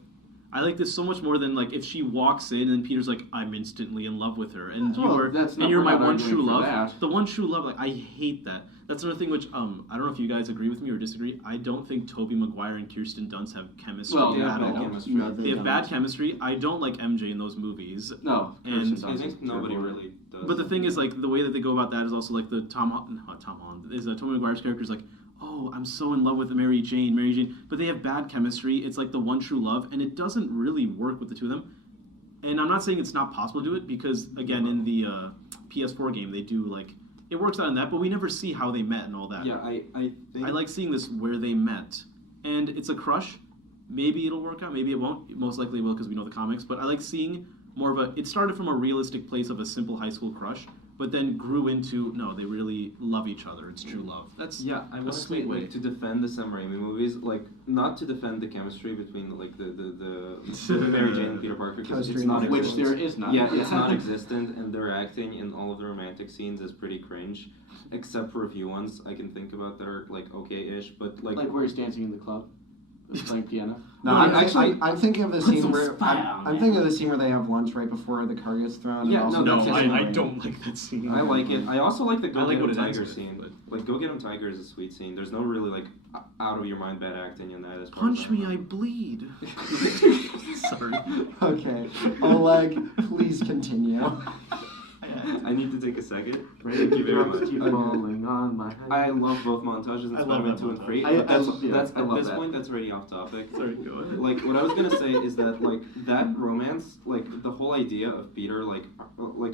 I like this so much more than like if she walks in and Peter's like, I'm instantly in love with her, and Well, you're that's not- you're we're my not one arguing true for love. that. The one true love, like I hate that. That's another thing which I don't know if you guys agree with me or disagree. I don't think Tobey Maguire and Kirsten Dunst have chemistry Well, Yeah, at bad all. chemistry. No, They have don't. bad chemistry. I don't like MJ in those movies. No, And- Kirsten I Dunst think is nobody terrible. really does. But the thing is, like, the way that they go about that is also like the Tom Holland is Tobey Maguire's character is like, oh, I'm so in love with Mary Jane, but they have bad chemistry. It's like the one true love, and it doesn't really work with the two of them. And I'm not saying it's not possible to do it because, again, in the PS4 game, they do like it works out in that, but we never see how they met and all that. yeah, I think I like seeing this where they met, and it's a crush. Maybe it'll work out, maybe it won't. Most likely it will because we know the comics. But I like seeing more of a. It started from a realistic place of a simple high school crush, but then grew into no, they really love each other. It's true love. That's Yeah, I a want to sweet say way. like, to defend the Sam Raimi movies, like not to defend the chemistry between like the Mary Jane and Peter Parker because it's Chemistry not in Which existent. there is not. Yeah, it's not existent, and their acting in all of the romantic scenes is pretty cringe, except for a few ones I can think about that are like okay-ish, but like Like where he's dancing in the club. playing piano. No, No, I'm thinking of the put scene some where fire on I'm it. thinking of the scene where they have lunch right before the car gets thrown. Yeah, and also no, No, the that's kissing I ring. don't like that scene. I like it. I also like the I Go like Get what 'em it ends Tiger with, scene. but- Like Go Get 'em Tiger is a sweet scene. There's no really like out of your mind bad acting in that. As far as Punch I me, I remember. bleed. Sorry. Okay, Oleg, please continue. I need to take a second. Thank you very much. Keep falling on my head. I love both montages in I love Spider-Man that 2 and montage. 3. I But that's I at love this that. point that's already off topic. Sorry, go ahead. Like what I was gonna say is that like that romance, like the whole idea of Peter like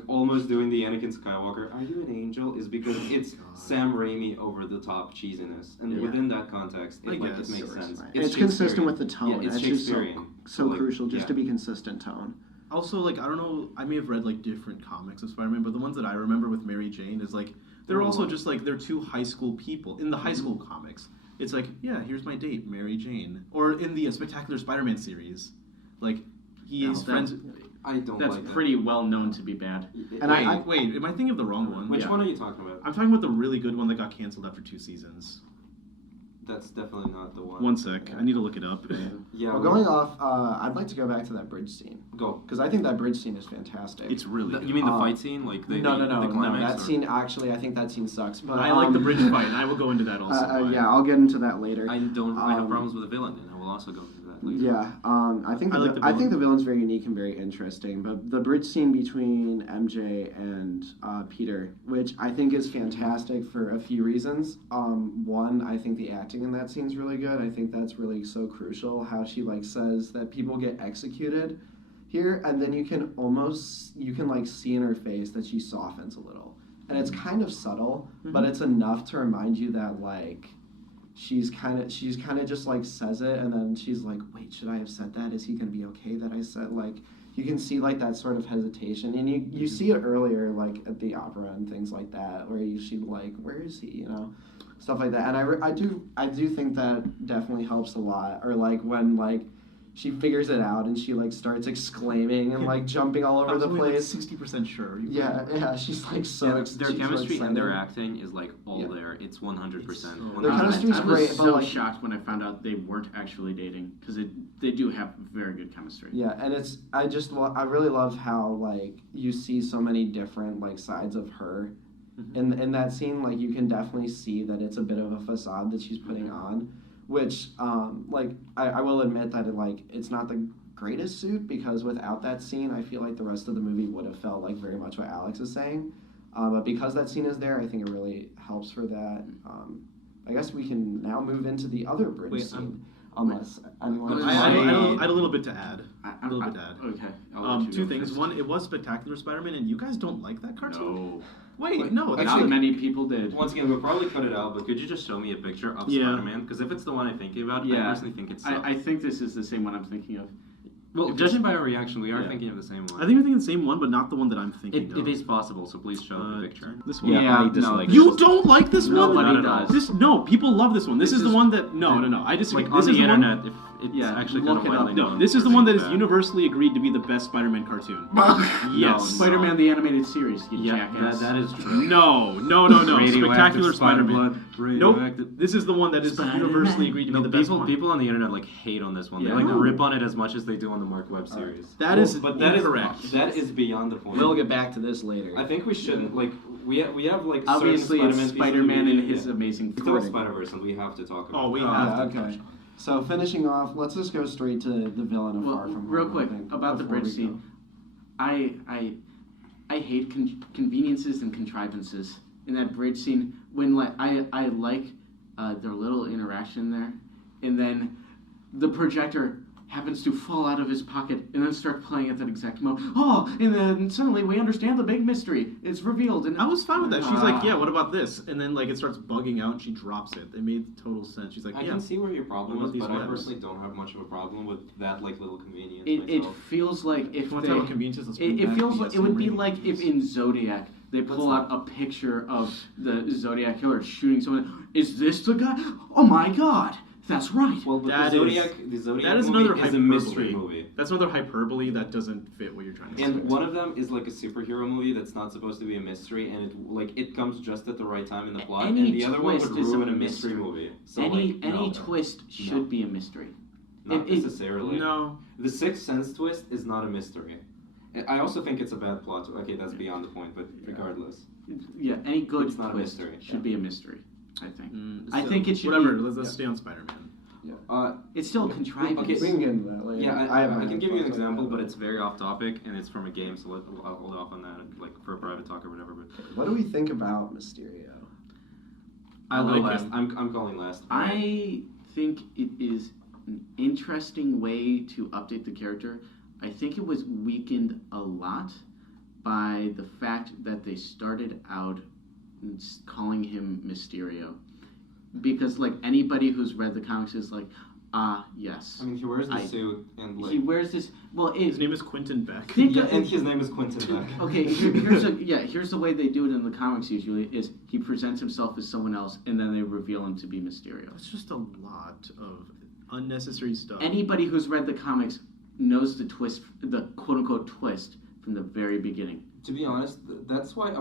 almost doing the Anakin Skywalker, are you an angel? Is because it's Sam Raimi over the top cheesiness, and Yeah. within that context, I it like guess. it makes sense. It's consistent with the tone. Yeah, it's That's just Shakespearean. so Like, crucial just yeah. to be consistent tone. Also, like, I don't know, I may have read, like, different comics of Spider-Man, but the ones that I remember with Mary Jane is, like, they're also just, like, they're two high school people. In the high school comics, it's like, yeah, here's my date, Mary Jane. Or in the Spectacular Spider-Man series, like, he is friends... I don't That's like pretty well known to be bad. And Wait, am I thinking of the wrong one? Which Yeah. one are you talking about? I'm talking about the really good one that got canceled after 2 seasons. That's definitely not the one. One sec, I need to look it up. Yeah. Well, going off, I'd like to go back to that bridge scene Go. because I think that bridge scene is fantastic. It's really good. You mean the Um, fight scene, like the no, the climax? that or- scene actually, I think that scene sucks. But I like the bridge fight, and I will go into that also. why. yeah, I'll get into that later. I have Um, problems with the villain, and I will also go into that later. Yeah, I think I like the I think villain. the villain's very unique and very interesting. But the bridge scene between MJ and Peter, which I think is fantastic for a few reasons. One, I think the acting in that scene is really good. I think that's really so crucial. How she like says that people get executed here, and then you can like see in her face that she softens a little, and it's kind of subtle, but it's enough to remind you that like. She's kind of just like says it, and then she's like, wait, should I have said that? Is he gonna be okay that I said, like, you can see like that sort of hesitation, and you see it earlier like at the opera and things like that, where she like, where is he, you know, stuff like that. And I do think that definitely helps a lot. Or like when like she figures it out and she like starts exclaiming and like jumping all over the place. 60% sure. Yeah, she's like so. Yeah, she's their so chemistry and their excited. acting is like all Yeah. there. It's 100%. Their chemistry's I was great, so but like shocked when I found out they weren't actually dating because they do have very good chemistry. yeah, and it's I really love how like you see so many different like sides of her in that scene. Like you can definitely see that it's a bit of a facade that she's putting on, which like I will admit that it's not the greatest suit, because without that scene I feel like the rest of the movie would have felt like very much what Alex is saying, but because that scene is there, I think it really helps for that. I guess we can now move into the other bridge scene. Unless anyone I had a little bit to add. Okay. I'll let you Two go things. first. One, it was Spectacular Spider-Man, and you guys don't like that cartoon? No. Wait, no. That's Not like, many people did. Once again, we'll probably cut it out, but could you just show me a picture of Yeah. Spider-Man? Because if it's the one I'm thinking about, I Yeah. personally think it's. I think this is the same one I'm thinking of. Well, If judging it's- by our reaction, we are yeah. thinking of the same one. I think you're thinking the same one, but not the one that I'm thinking of. it is possible, so please show the picture. This one. Yeah, I dislike no. You don't like this one? Nobody Not at all. does. No, people love this one. This This is the is- one that no. I disagree. Like This on is the one- internet, if it's Yeah, actually look kind it of up. widely No, known. this is the for one that being is bad. universally agreed to be the best Spider-Man cartoon. Yes. Spider-Man the animated series, you Yeah, jackass. that is true. No. Radioactive Spectacular Spider-Man. Nope. Radioactive- This is the one that is Spider-Man. universally agreed to be No, the best people, one. people on the internet like hate on this one. Yeah. They like No. rip on it as much as they do on the Marc Webb series. That is but that is incorrect. that is beyond the point. We'll get back to this later. I think we shouldn't like we have like Obviously, certain it's Spider-Man Spider-Man and pieces his of media. amazing It's all footing. Spider-Verse, and we have to talk about. Oh, we it. have Yeah, to. okay. So finishing off, let's just go straight to the villain of Well, Far From Home. real I quick think, about the before bridge we go. scene. I hate conveniences and contrivances in that bridge scene. When like I like their little interaction there, and then the projector happens to fall out of his pocket and then start playing at that exact moment. Oh, and then suddenly we understand the big mystery. It's revealed. And I was fine with that. She's like, yeah, what about this? And then like it starts bugging out and she drops it. It made total sense. She's like, I yeah. can see where your problem What is, about but these I webs? personally don't have much of a problem with that like little convenience. it myself. feels like if If you want they, to have a convenience, let's bring it back feels the like it would be Sam Raimi like if movies. in Zodiac they pull out a picture of the Zodiac killer shooting someone. Is this the guy? Oh my god, that's right. Well, but That the is- Zodiac that is movie another is a hyperbole. mystery movie. That's another hyperbole that doesn't fit what you're trying to say. And one of them is like a superhero movie that's not supposed to be a mystery, and it comes just at the right time in the plot. Any And the other one twist would is a ruin a mystery mystery. movie. So any like, no. twist should be a mystery. Not necessarily. No. The Sixth Sense twist is not a mystery. I also think it's a bad plot. Okay, that's beyond the point, but regardless. Yeah, any good It's not a twist mystery, should be a mystery, I think. So, I think it should whatever. be... Let's stay on Spider-Man. It's still a contrivance. Okay, We can get into that later. Yeah, I I can give you an thoughts on example, that. but it's very off topic, and it's from a game, so I'll hold off on that, like for a private talk or whatever. But What do we think about Mysterio? I'll go like last. him. I'm calling last. I think it is an interesting way to update the character. I think it was weakened a lot by the fact that they started out calling him Mysterio. Because, like, anybody who's read the comics is like, yes. I mean, he wears the suit and like He wears this... Well, His name is Quentin Beck. and his name is Quentin Beck. Okay, here's the way they do it in the comics usually, is he presents himself as someone else, and then they reveal him to be Mysterio. It's just a lot of unnecessary stuff. Anybody who's read the comics knows the twist, the quote-unquote twist, from the very beginning. To be honest, that's why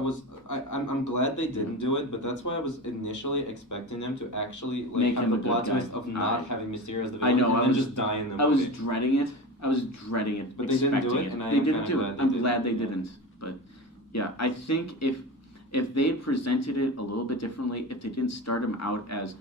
I'm glad they didn't do it, but that's why I was initially expecting them to actually like Make have him the a good plot guy. twist of not having Mysterio as the I villain know, and I then was- just die in the I was movie. dreading it, But they didn't do expecting it, and I they am didn't kinda do glad it. they I'm didn't. glad they didn't. But yeah, I think if they had presented it a little bit differently, if they didn't start him out as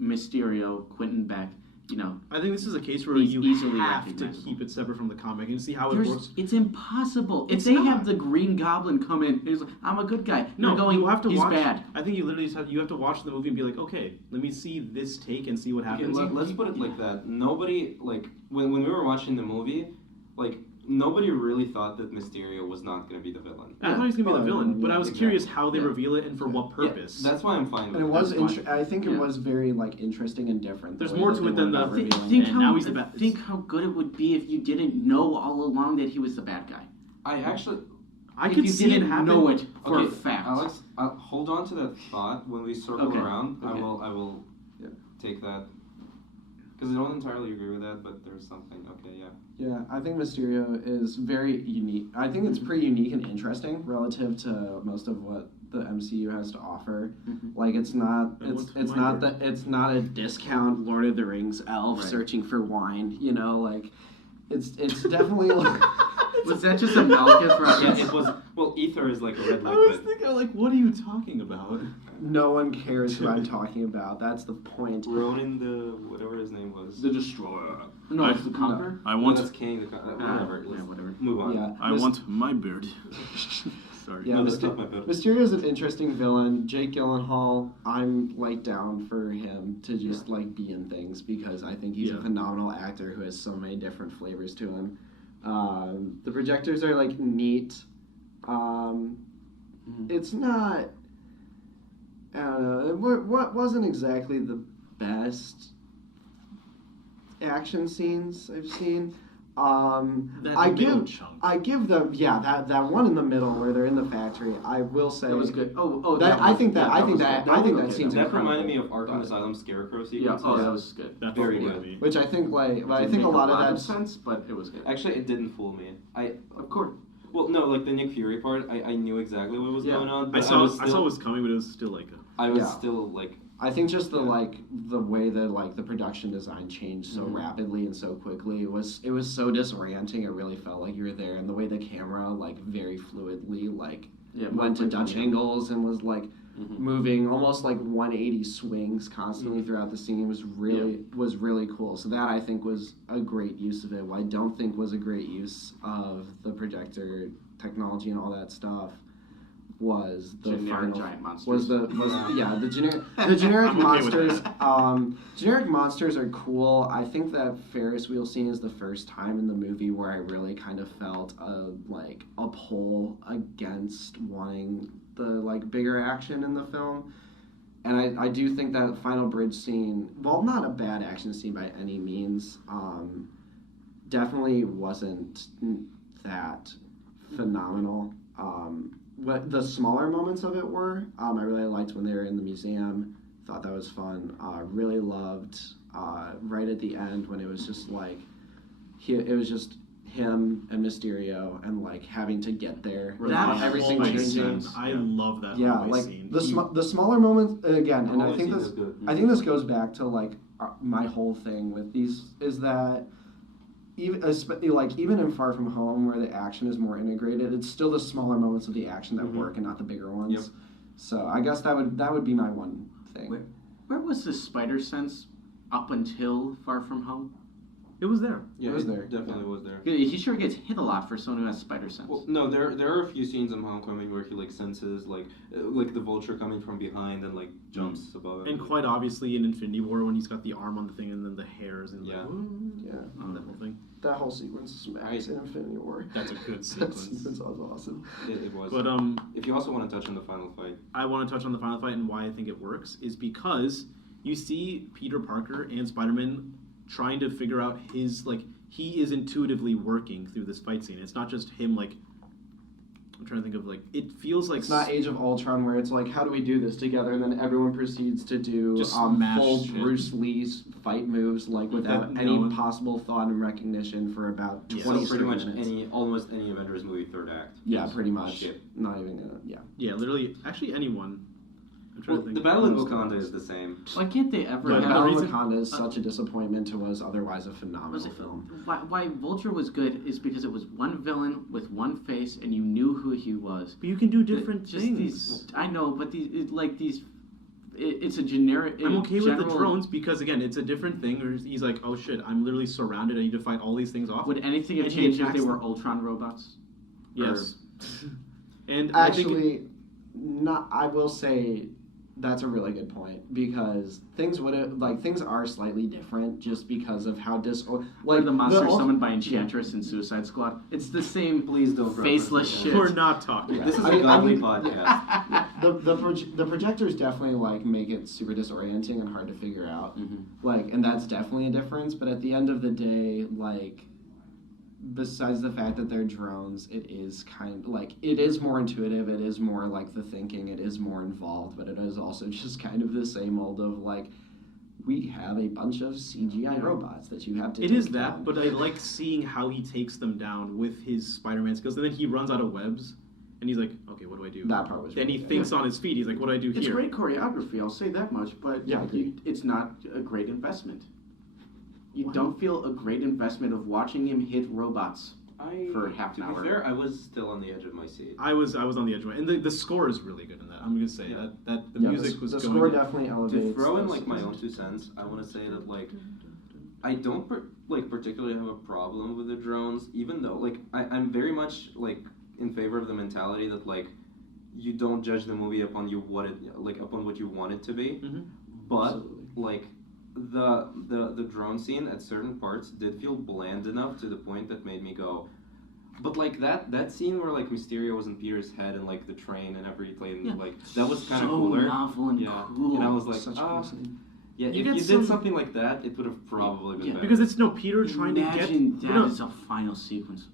Mysterio, Quentin Beck, you know, I think this is a case where He's you easily have to recognizable. keep it separate from the comic and see how it works. it's impossible. If It's they not. have the Green Goblin come in, he's like, I'm a good guy. No, You're going, you have to he's watch. bad. I think you literally just have to watch the movie and be like, okay, let me see this take and see what Okay, happens. let's put it like that. Nobody like when we were watching the movie, like nobody really thought that Mysterio was not going to be the villain. I thought he was gonna be the villain, but I was exactly. curious how they Yeah. reveal it and for what purpose. Yeah, that's why I'm fine with And it it. was. That's fine. I think it Yeah. was very like interesting and different. the There's way more that to they it than went the- about Think, revealing think it. and how now he's the bad- think how good it would be if you didn't know all along that he was the bad guy. I actually I if could you see it didn't happen. know it for okay, a fact. Alex, hold on to that thought when we circle Okay, around. okay. I will take that because I don't entirely agree with that, but there's something. Okay, yeah. Yeah, I think Mysterio is very unique. I think it's pretty unique and interesting relative to most of what the MCU has to offer. Mhm. Like it's not And it's what's it's my not word? it's not a discount Lord of the Rings elf Right. searching for wine. You know, like it's definitely like. Was that just a Malekith Yeah, reference? it was. Well, ether is like a red I was liquid. thinking, like, what are you talking about? No one cares who I'm talking about. That's the point. Ronan the whatever his name was. The Destroyer. No, it's the Conqueror. I No, that's King. Whatever. Yeah, Let's whatever. move on. Yeah, I want my beard. Sorry. Yeah, No, that's not my bad. Mysterio's an interesting villain. Jake Gyllenhaal, I'm like down for him to just like be in things because I think he's a Yeah. phenomenal actor who has so many different flavors to him. The projectors are like neat. It's not. I don't know. What wasn't exactly the best action scenes I've seen. That I middle give chunk. I give them that one in the middle where they're in the factory. I will say That was good. Oh, That- I think that was good. seems That incredible. reminded me of Arkham Asylum Scarecrow Yeah. sequence. Oh, that was good. That Very fooled good. me. Which I think but I Didn't think a make lot of of that's sense, but it was good. Actually, it didn't fool me. Of course. Well, no, like the Nick Fury part, I knew exactly what was Yeah. going on. I But saw was it was coming, but it was still like I was Yeah. still like. I think just the Yeah. like the way that like the production design changed so Mhm. rapidly and so quickly it was so disorienting. It really felt like you were there, and the way the camera like very fluidly like Yeah, went to more Dutch quickly. angles and was like Mhm. moving almost like 180 swings constantly throughout the scene was really cool. So that I think was a great use of it. What I don't think was a great use of the projector technology and all that stuff was the Generic final giant monsters. was the the generic I'm okay with monsters. that. Generic monsters are cool. I think that Ferris wheel scene is the first time in the movie where I really kind of felt a pull against wanting the like bigger action in the film. And I do think that final bridge scene, while not a bad action scene by any means, definitely wasn't that phenomenal. What the smaller moments of it were, I really liked when they were in the museum. Thought that was fun. Really loved right at the end when it was just like, it was just him and Mysterio and like having to get there. That everything hallway changing. scene, I love that Yeah, hallway like scene. the smaller moments again, and I Hallway think scene this is good. I think this goes back to like my whole thing with these is that even in Far From Home where the action is more integrated, it's still the smaller moments of the action that work and not the bigger ones. Yep. So I guess that would be my one thing. Where was the spider sense up until Far From Home? It was there. Yeah, It was there. Definitely was there. He sure gets hit a lot for someone who has spider sense. Well, no, there are a few scenes in Homecoming where he like senses like the vulture coming from behind and like jumps above him. And quite obviously in Infinity War when he's got the arm on the thing and then the hairs and Yeah. that whole thing. That whole sequence smacks in Infinity War. That's a good That sequence. sequence was awesome. It was. But if you also want to touch on the final fight, I want to touch on the final fight and why I think it works is because you see Peter Parker and Spider-Man trying to figure out his like he is intuitively working through this fight scene. It's not just him like I'm trying to think of like it feels like It's not Age of Ultron where it's like, how do we do this together? And then everyone proceeds to do Just smash full shit. Bruce Lee's fight moves, like without That any no one- possible thought and recognition for about Yeah. 20 so pretty much minutes. almost any Avengers movie third act. Yeah, pretty much. Shit. Not even gonna. Yeah. Yeah, literally actually anyone. I'm trying Well, to think. the battle in Most Wakanda of is the same. Why can't they ever Yeah, The the Battle of reason- Wakanda is such a disappointment to us, otherwise a phenomenal Was it, film. why Vulture was good is because it was one villain with one face and you knew who he was. But you can do different Just things. these, I know, but it's a generic. I'm okay with the general- drones because again, it's a different thing. Or he's like, "Oh shit, I'm literally surrounded. I need to fight all these things off." Would anything have And he changed if attacks they were them. Ultron robots? Yes. And I think Actually, not. I will say that's a really good point because things are slightly different just because of how Like the monster ult- summoned by Enchantress in Suicide Squad. It's the same. Please don't faceless reference shit. that. we're not talking. This is I a mean- godly I mean- podcast. The projectors definitely like make it super disorienting and hard to figure out. Like, and that's definitely a difference. But at the end of the day, like, besides the fact that they're drones, it is it is more intuitive. It is more like the thinking. It is more involved. But it is also just kind of the same old of like, we have a bunch of CGI robots that you have to. It take is that, down. but I like seeing how he takes them down with his Spider-Man skills. And then he runs out of webs, and he's like, "Okay, what do I do?" That part was. Then really he good. thinks on his feet. He's like, "What do I do It's here?" great choreography, I'll say that much, but Yeah, agreed. it's not a great investment. You don't feel a great investment of watching him hit robots for half an To be hour. fair, I was still on the edge of my seat. I was on the edge of it, and the score is really good in that. I'm gonna say Yeah. that the Yeah, music was the going. score definitely elevates. To throw in those like my own sequences. 2 cents, I want to say that like I don't particularly have a problem with the drones, even though like I'm very much like in favor of the mentality that like you don't judge the movie upon upon what you want it to be, Mhm. but Absolutely. like the drone scene at certain parts did feel bland enough to the point that made me go. But like that scene where like Mysterio was in Peter's head and like the train and everything, Yeah. like that was kind of So cooler. novel and Yeah, cool. and I was like, Such a cool scene. yeah, You if get you some- did something like that, it would have probably been Yeah, better. because it's Peter trying to get. Imagine that No. as a final sequence.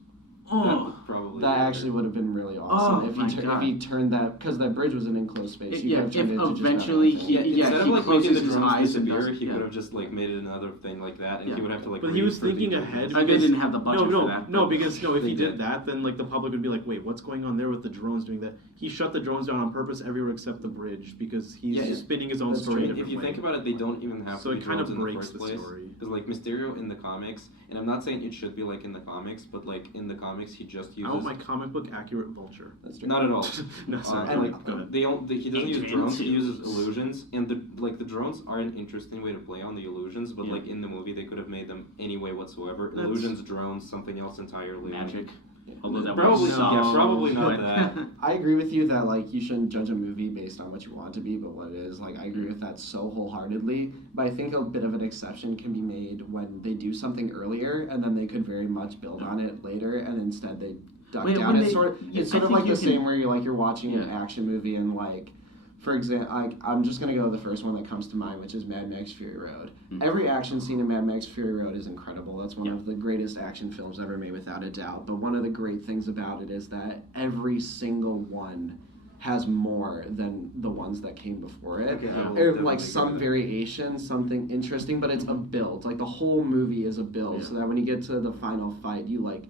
That Oh, would probably That be actually would have been really awesome Oh if my if God. he turned that because that bridge was an enclosed space. You Yeah, could have turned if it into just eventually another he- thing. instead he of like closes making the his drones eyes and disappear, does- he yeah. could have just like made it another thing like that, and Yeah. he would have to like. But he was read for the thinking details. ahead. I because- didn't have the budget no, for that. No, because if They he did did. that, then like the public would be like, "Wait, what's going on there with the drones doing that?" He shut the drones down on purpose everywhere except the bridge because he's Yeah, spinning his own that's story. true. a If you different think way. about it, they don't even have So to it be kind of drones in the breaks first the place. story. Because like Mysterio in the comics, and I'm not saying it should be like in the comics, but like in the comics he just I want uses my comic book accurate vulture. That's true. not at all. No, sorry. and, like Go ahead. he doesn't use Adrian drones. He Toomes. uses illusions, and the drones are an interesting way to play on the illusions. But Yeah. like in the movie, they could have made them any way whatsoever. That's- Illusions, drones, something else entirely. magic. Yeah. Although that Probably was not- yeah, so probably not good. that. I agree with you that like you shouldn't judge a movie based on what you want it to be, but what it is. Like I agree with that so wholeheartedly. But I think a bit of an exception can be made when they do something earlier and then they could very much build on it later, and instead they duck Wait, down. when It's they- sort you- of I like think the you same can- where you're watching an Yeah. action movie and like. For example, I'm just going to go with the first one that comes to mind, which is Mad Max Fury Road. Mhm. Every action scene in Mad Max Fury Road is incredible. That's one Yeah. of the greatest action films ever made, without a doubt. But one of the great things about it is that every single one has more than the ones that came before it. Okay, I will Or, definitely like agree some with that. variation, something interesting, but it's a build. Like the whole movie is a build, Yeah. so that when you get to the final fight, you like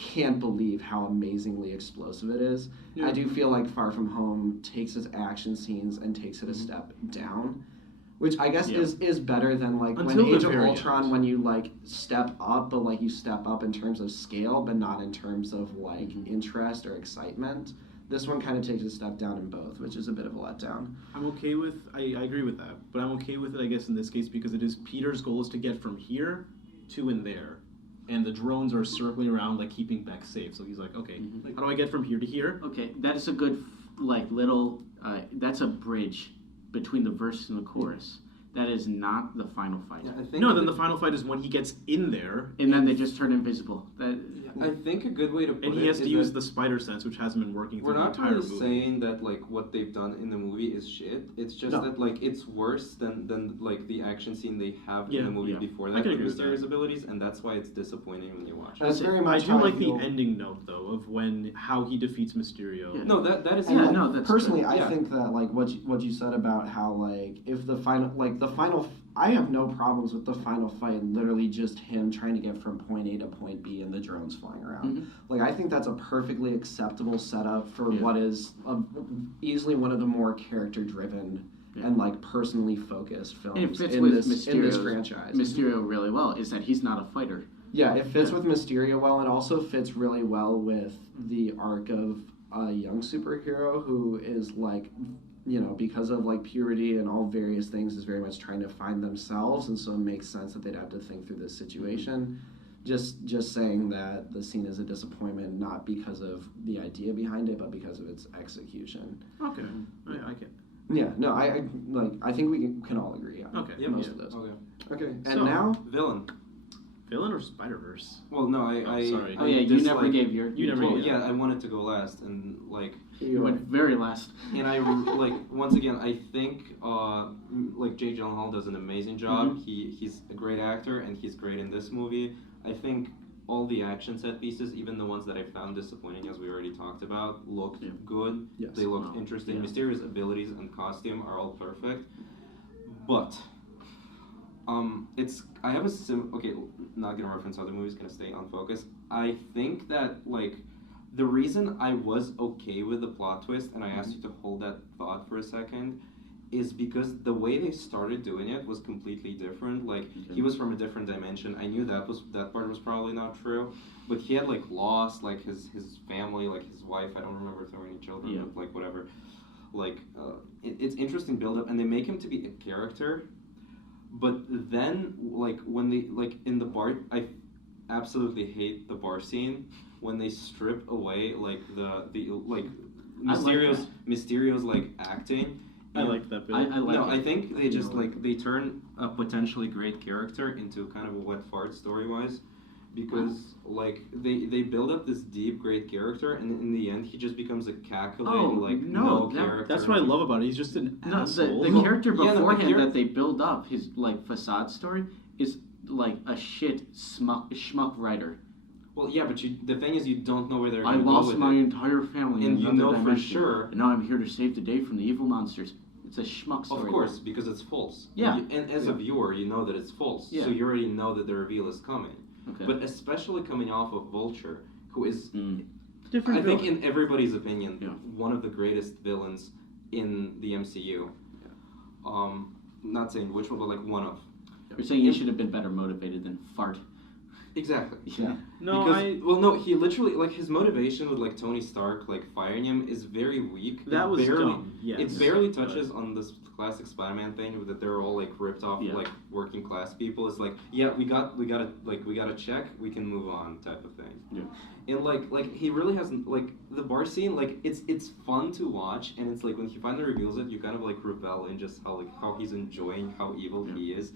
can't believe how amazingly explosive it is. Yeah. I do feel like Far From Home takes its action scenes and takes it a step down, which I guess is better than like Until when Age the of very Ultron, end. when you like step up, but like you step up in terms of scale, but not in terms of like interest or excitement. This one kind of takes a step down in both, which is a bit of a letdown. I'm okay with, I agree with that, but I'm okay with it, I guess, in this case, because it is Peter's goal is to get from here to in there, and the drones are circling around, like, keeping Beck safe, so he's like, okay, how do I get from here to here? Okay, that is a good, like, little, that's a bridge between the verse and the chorus. That is not the final fight. Yeah, I think No, then the final fight is when he gets in there, And then they just turn invisible. That, I think a good way to put and it he has to is use that the spider sense, which hasn't been working through we're the not entire really movie. saying that like what they've done in the movie is shit. It's just No. that like it's worse than like the action scene they have Yeah, in the movie yeah. before I that can with agree with Mysterio's that. abilities, and that's why it's disappointing when you watch it. That's very I much do how like I the feel. ending note, though, of how he defeats Mysterio. Yeah. No, that is And, Yeah, like, no, that's personally, good. I Yeah. think that like what you said about how like if the final, I have no problems with the final fight. Literally, just him trying to get from point A to point B and the drones flying around. Mhm. Like I think that's a perfectly acceptable setup for Yeah. what is easily one of the more character-driven Yeah. and like personally focused films and it fits in with this Mysterio's, franchise. Mysterio really well, is that he's not a fighter. Yeah, it fits Yeah. with Mysterio well, and also fits really well with the arc of a young superhero who is like, you know, because of like puberty and all various things, is very much trying to find themselves, and so it makes sense that they'd have to think through this situation. Just saying that the scene is a disappointment, not because of the idea behind it, but because of its execution. Okay, I get. Yeah, no, I think we can all agree on Okay, Yeah, most yeah. of those. Okay. Okay, and So- now Villain. Villain or Spider-Verse? Well, no, sorry. Oh yeah, you never gave your. You never Well, gave- yeah, I wanted to go last, and like, You went very last. and I like once again, I think like Jake Gyllenhaal does an amazing job. He's a great actor, and he's great in this movie. I think all the action set pieces, even the ones that I found disappointing, as we already talked about, looked Yeah. good. Yes. They looked Wow. interesting. Yeah. Mysterio's abilities and costume are all perfect, but I have a okay, not gonna reference other movies, gonna stay on focus. I think that like the reason I was okay with the plot twist, and I asked you to hold that thought for a second, is because the way they started doing it was completely different. Like he was from a different dimension. I knew that part was probably not true, but he had like lost like his family, like his wife. I don't remember if there were any children, Yeah. but like whatever. Like it's interesting build up, and they make him to be a character. But then, like when they like in the bar, I absolutely hate the bar scene when they strip away like the like Mysterio's like acting. I like that bit. I like No, it. I think they just like they turn a potentially great character into kind of a wet fart story wise, because like they build up this deep great character, and in the end he just becomes a cackling Oh, like no, character. That's what I love about it. He's just an No, asshole. the character Yeah, no, the beforehand char- that they build up, his like facade story, is like a shit schmuck writer. Well, yeah, but the thing is, you don't know where they're I going to go lost with my it. entire family And in you another know for dimension, sure- and now I'm here to save the day from the evil monsters. It's a schmuck story. Of course, because it's false. Yeah. And as a viewer, you know that it's false. Yeah. So you already know that the reveal is coming. Okay. But especially coming off of Vulture, who is, Different I think, villain. in everybody's opinion, Yeah. one of the greatest villains in the MCU. Not saying which one, but like one of. You're saying he should have been better motivated than fart. Exactly. Yeah. No, Because, he literally, like, his motivation with, like, Tony Stark, like, firing him is very weak. that was barely, dumb. Yes. It barely touches on this classic Spider-Man thing that they're all like ripped off, Yeah. like working class people. It's like, yeah, we got a check, we can move on, type of thing. Yeah. And like he really hasn't, like, the bar scene, like it's fun to watch, and it's like when he finally reveals it, you kind of like revel in just how he's enjoying how evil he is.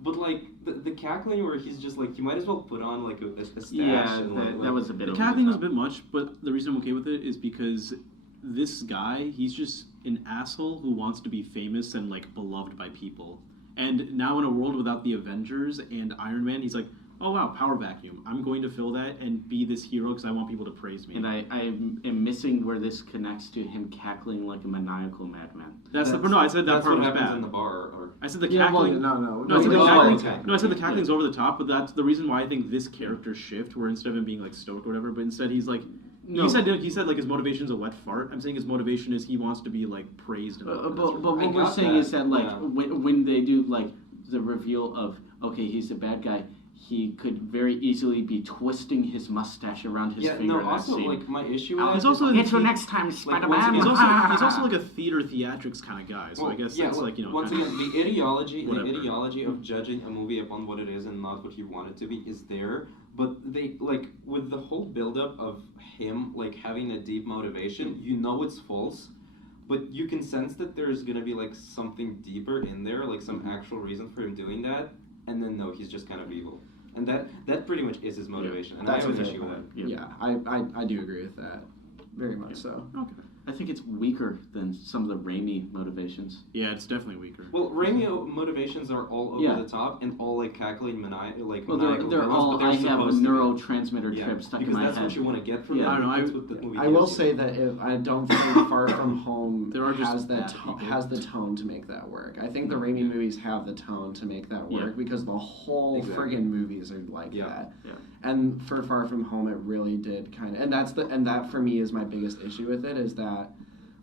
But like the cackling where he's just like, you might as well put on like a stash. Yeah, and, that was a bit. The over cackling was a top. bit much, but the reason I'm okay with it is because this guy, he's just an asshole who wants to be famous and like beloved by people. And now in a world without the Avengers and Iron Man, he's like, oh wow, power vacuum. I'm going to fill that and be this hero because I want people to praise me. And I am missing where this connects to him cackling like a maniacal madman. No, I said that that's part what was happens bad. in the bar, or I said the Yeah, well, cackling. no. No, I said the Oh, cackling. okay. No, I said the cackling's over the top, but that's the reason why I think this character shift, where instead of him being like stoic or whatever, but instead he's like, No. he said like his motivation's a wet fart. I'm saying his motivation is he wants to be like praised. And But that's what I we're got saying that, is that like yeah. when they do like the reveal of okay, he's a bad guy, he could very easily be twisting his mustache around his Yeah, finger. no. in that Also, scene. like my issue He's with also Until next time, Spider-Man. he's also like a theater theatrics kind of guy. So I guess that's like once kind again the ideology whatever. of judging a movie upon what it is and not what you want it to be is there. But they like with the whole buildup of him like having a deep motivation, you know it's false. But you can sense that there's gonna be like something deeper in there, like some actual reason for him doing that, and then no, he's just kind of evil, and that pretty much is his motivation, and That's I have an a fair issue with point. it. Yeah, I do agree with that. Very much so. Okay. I think it's weaker than some of the Raimi motivations. Yeah, it's definitely weaker. Well, Raimi motivations are all over Yeah. the top and all like cackling, maniacal Well, villains, they're but all. they're I have a supposed to be. neurotransmitter Yeah, trip stuck in because my that's head. what you want to get from Yeah. it. I don't know, That's what the movie I will gives you. say that if I don't think Far From Home There are just has bad the people. has the tone to make that work. I think the Raimi movies have the tone to make that work because the whole Exactly. friggin' movies are like Yeah. that. Yeah. And for Far From Home, it really did kind of, and that for me is my biggest issue with it is that,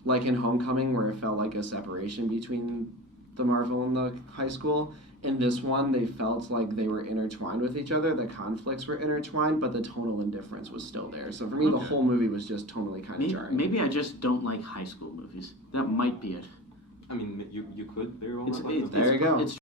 like in Homecoming, where it felt like a separation between the Marvel and the high school. In this one, they felt like they were intertwined with each other. The conflicts were intertwined, but the tonal indifference was still there. So for me, the Okay. whole movie was just tonally kind of Maybe, jarring. maybe I just don't like high school movies. That might be it. I mean, you could very well It's, not like it, them. There you go. It's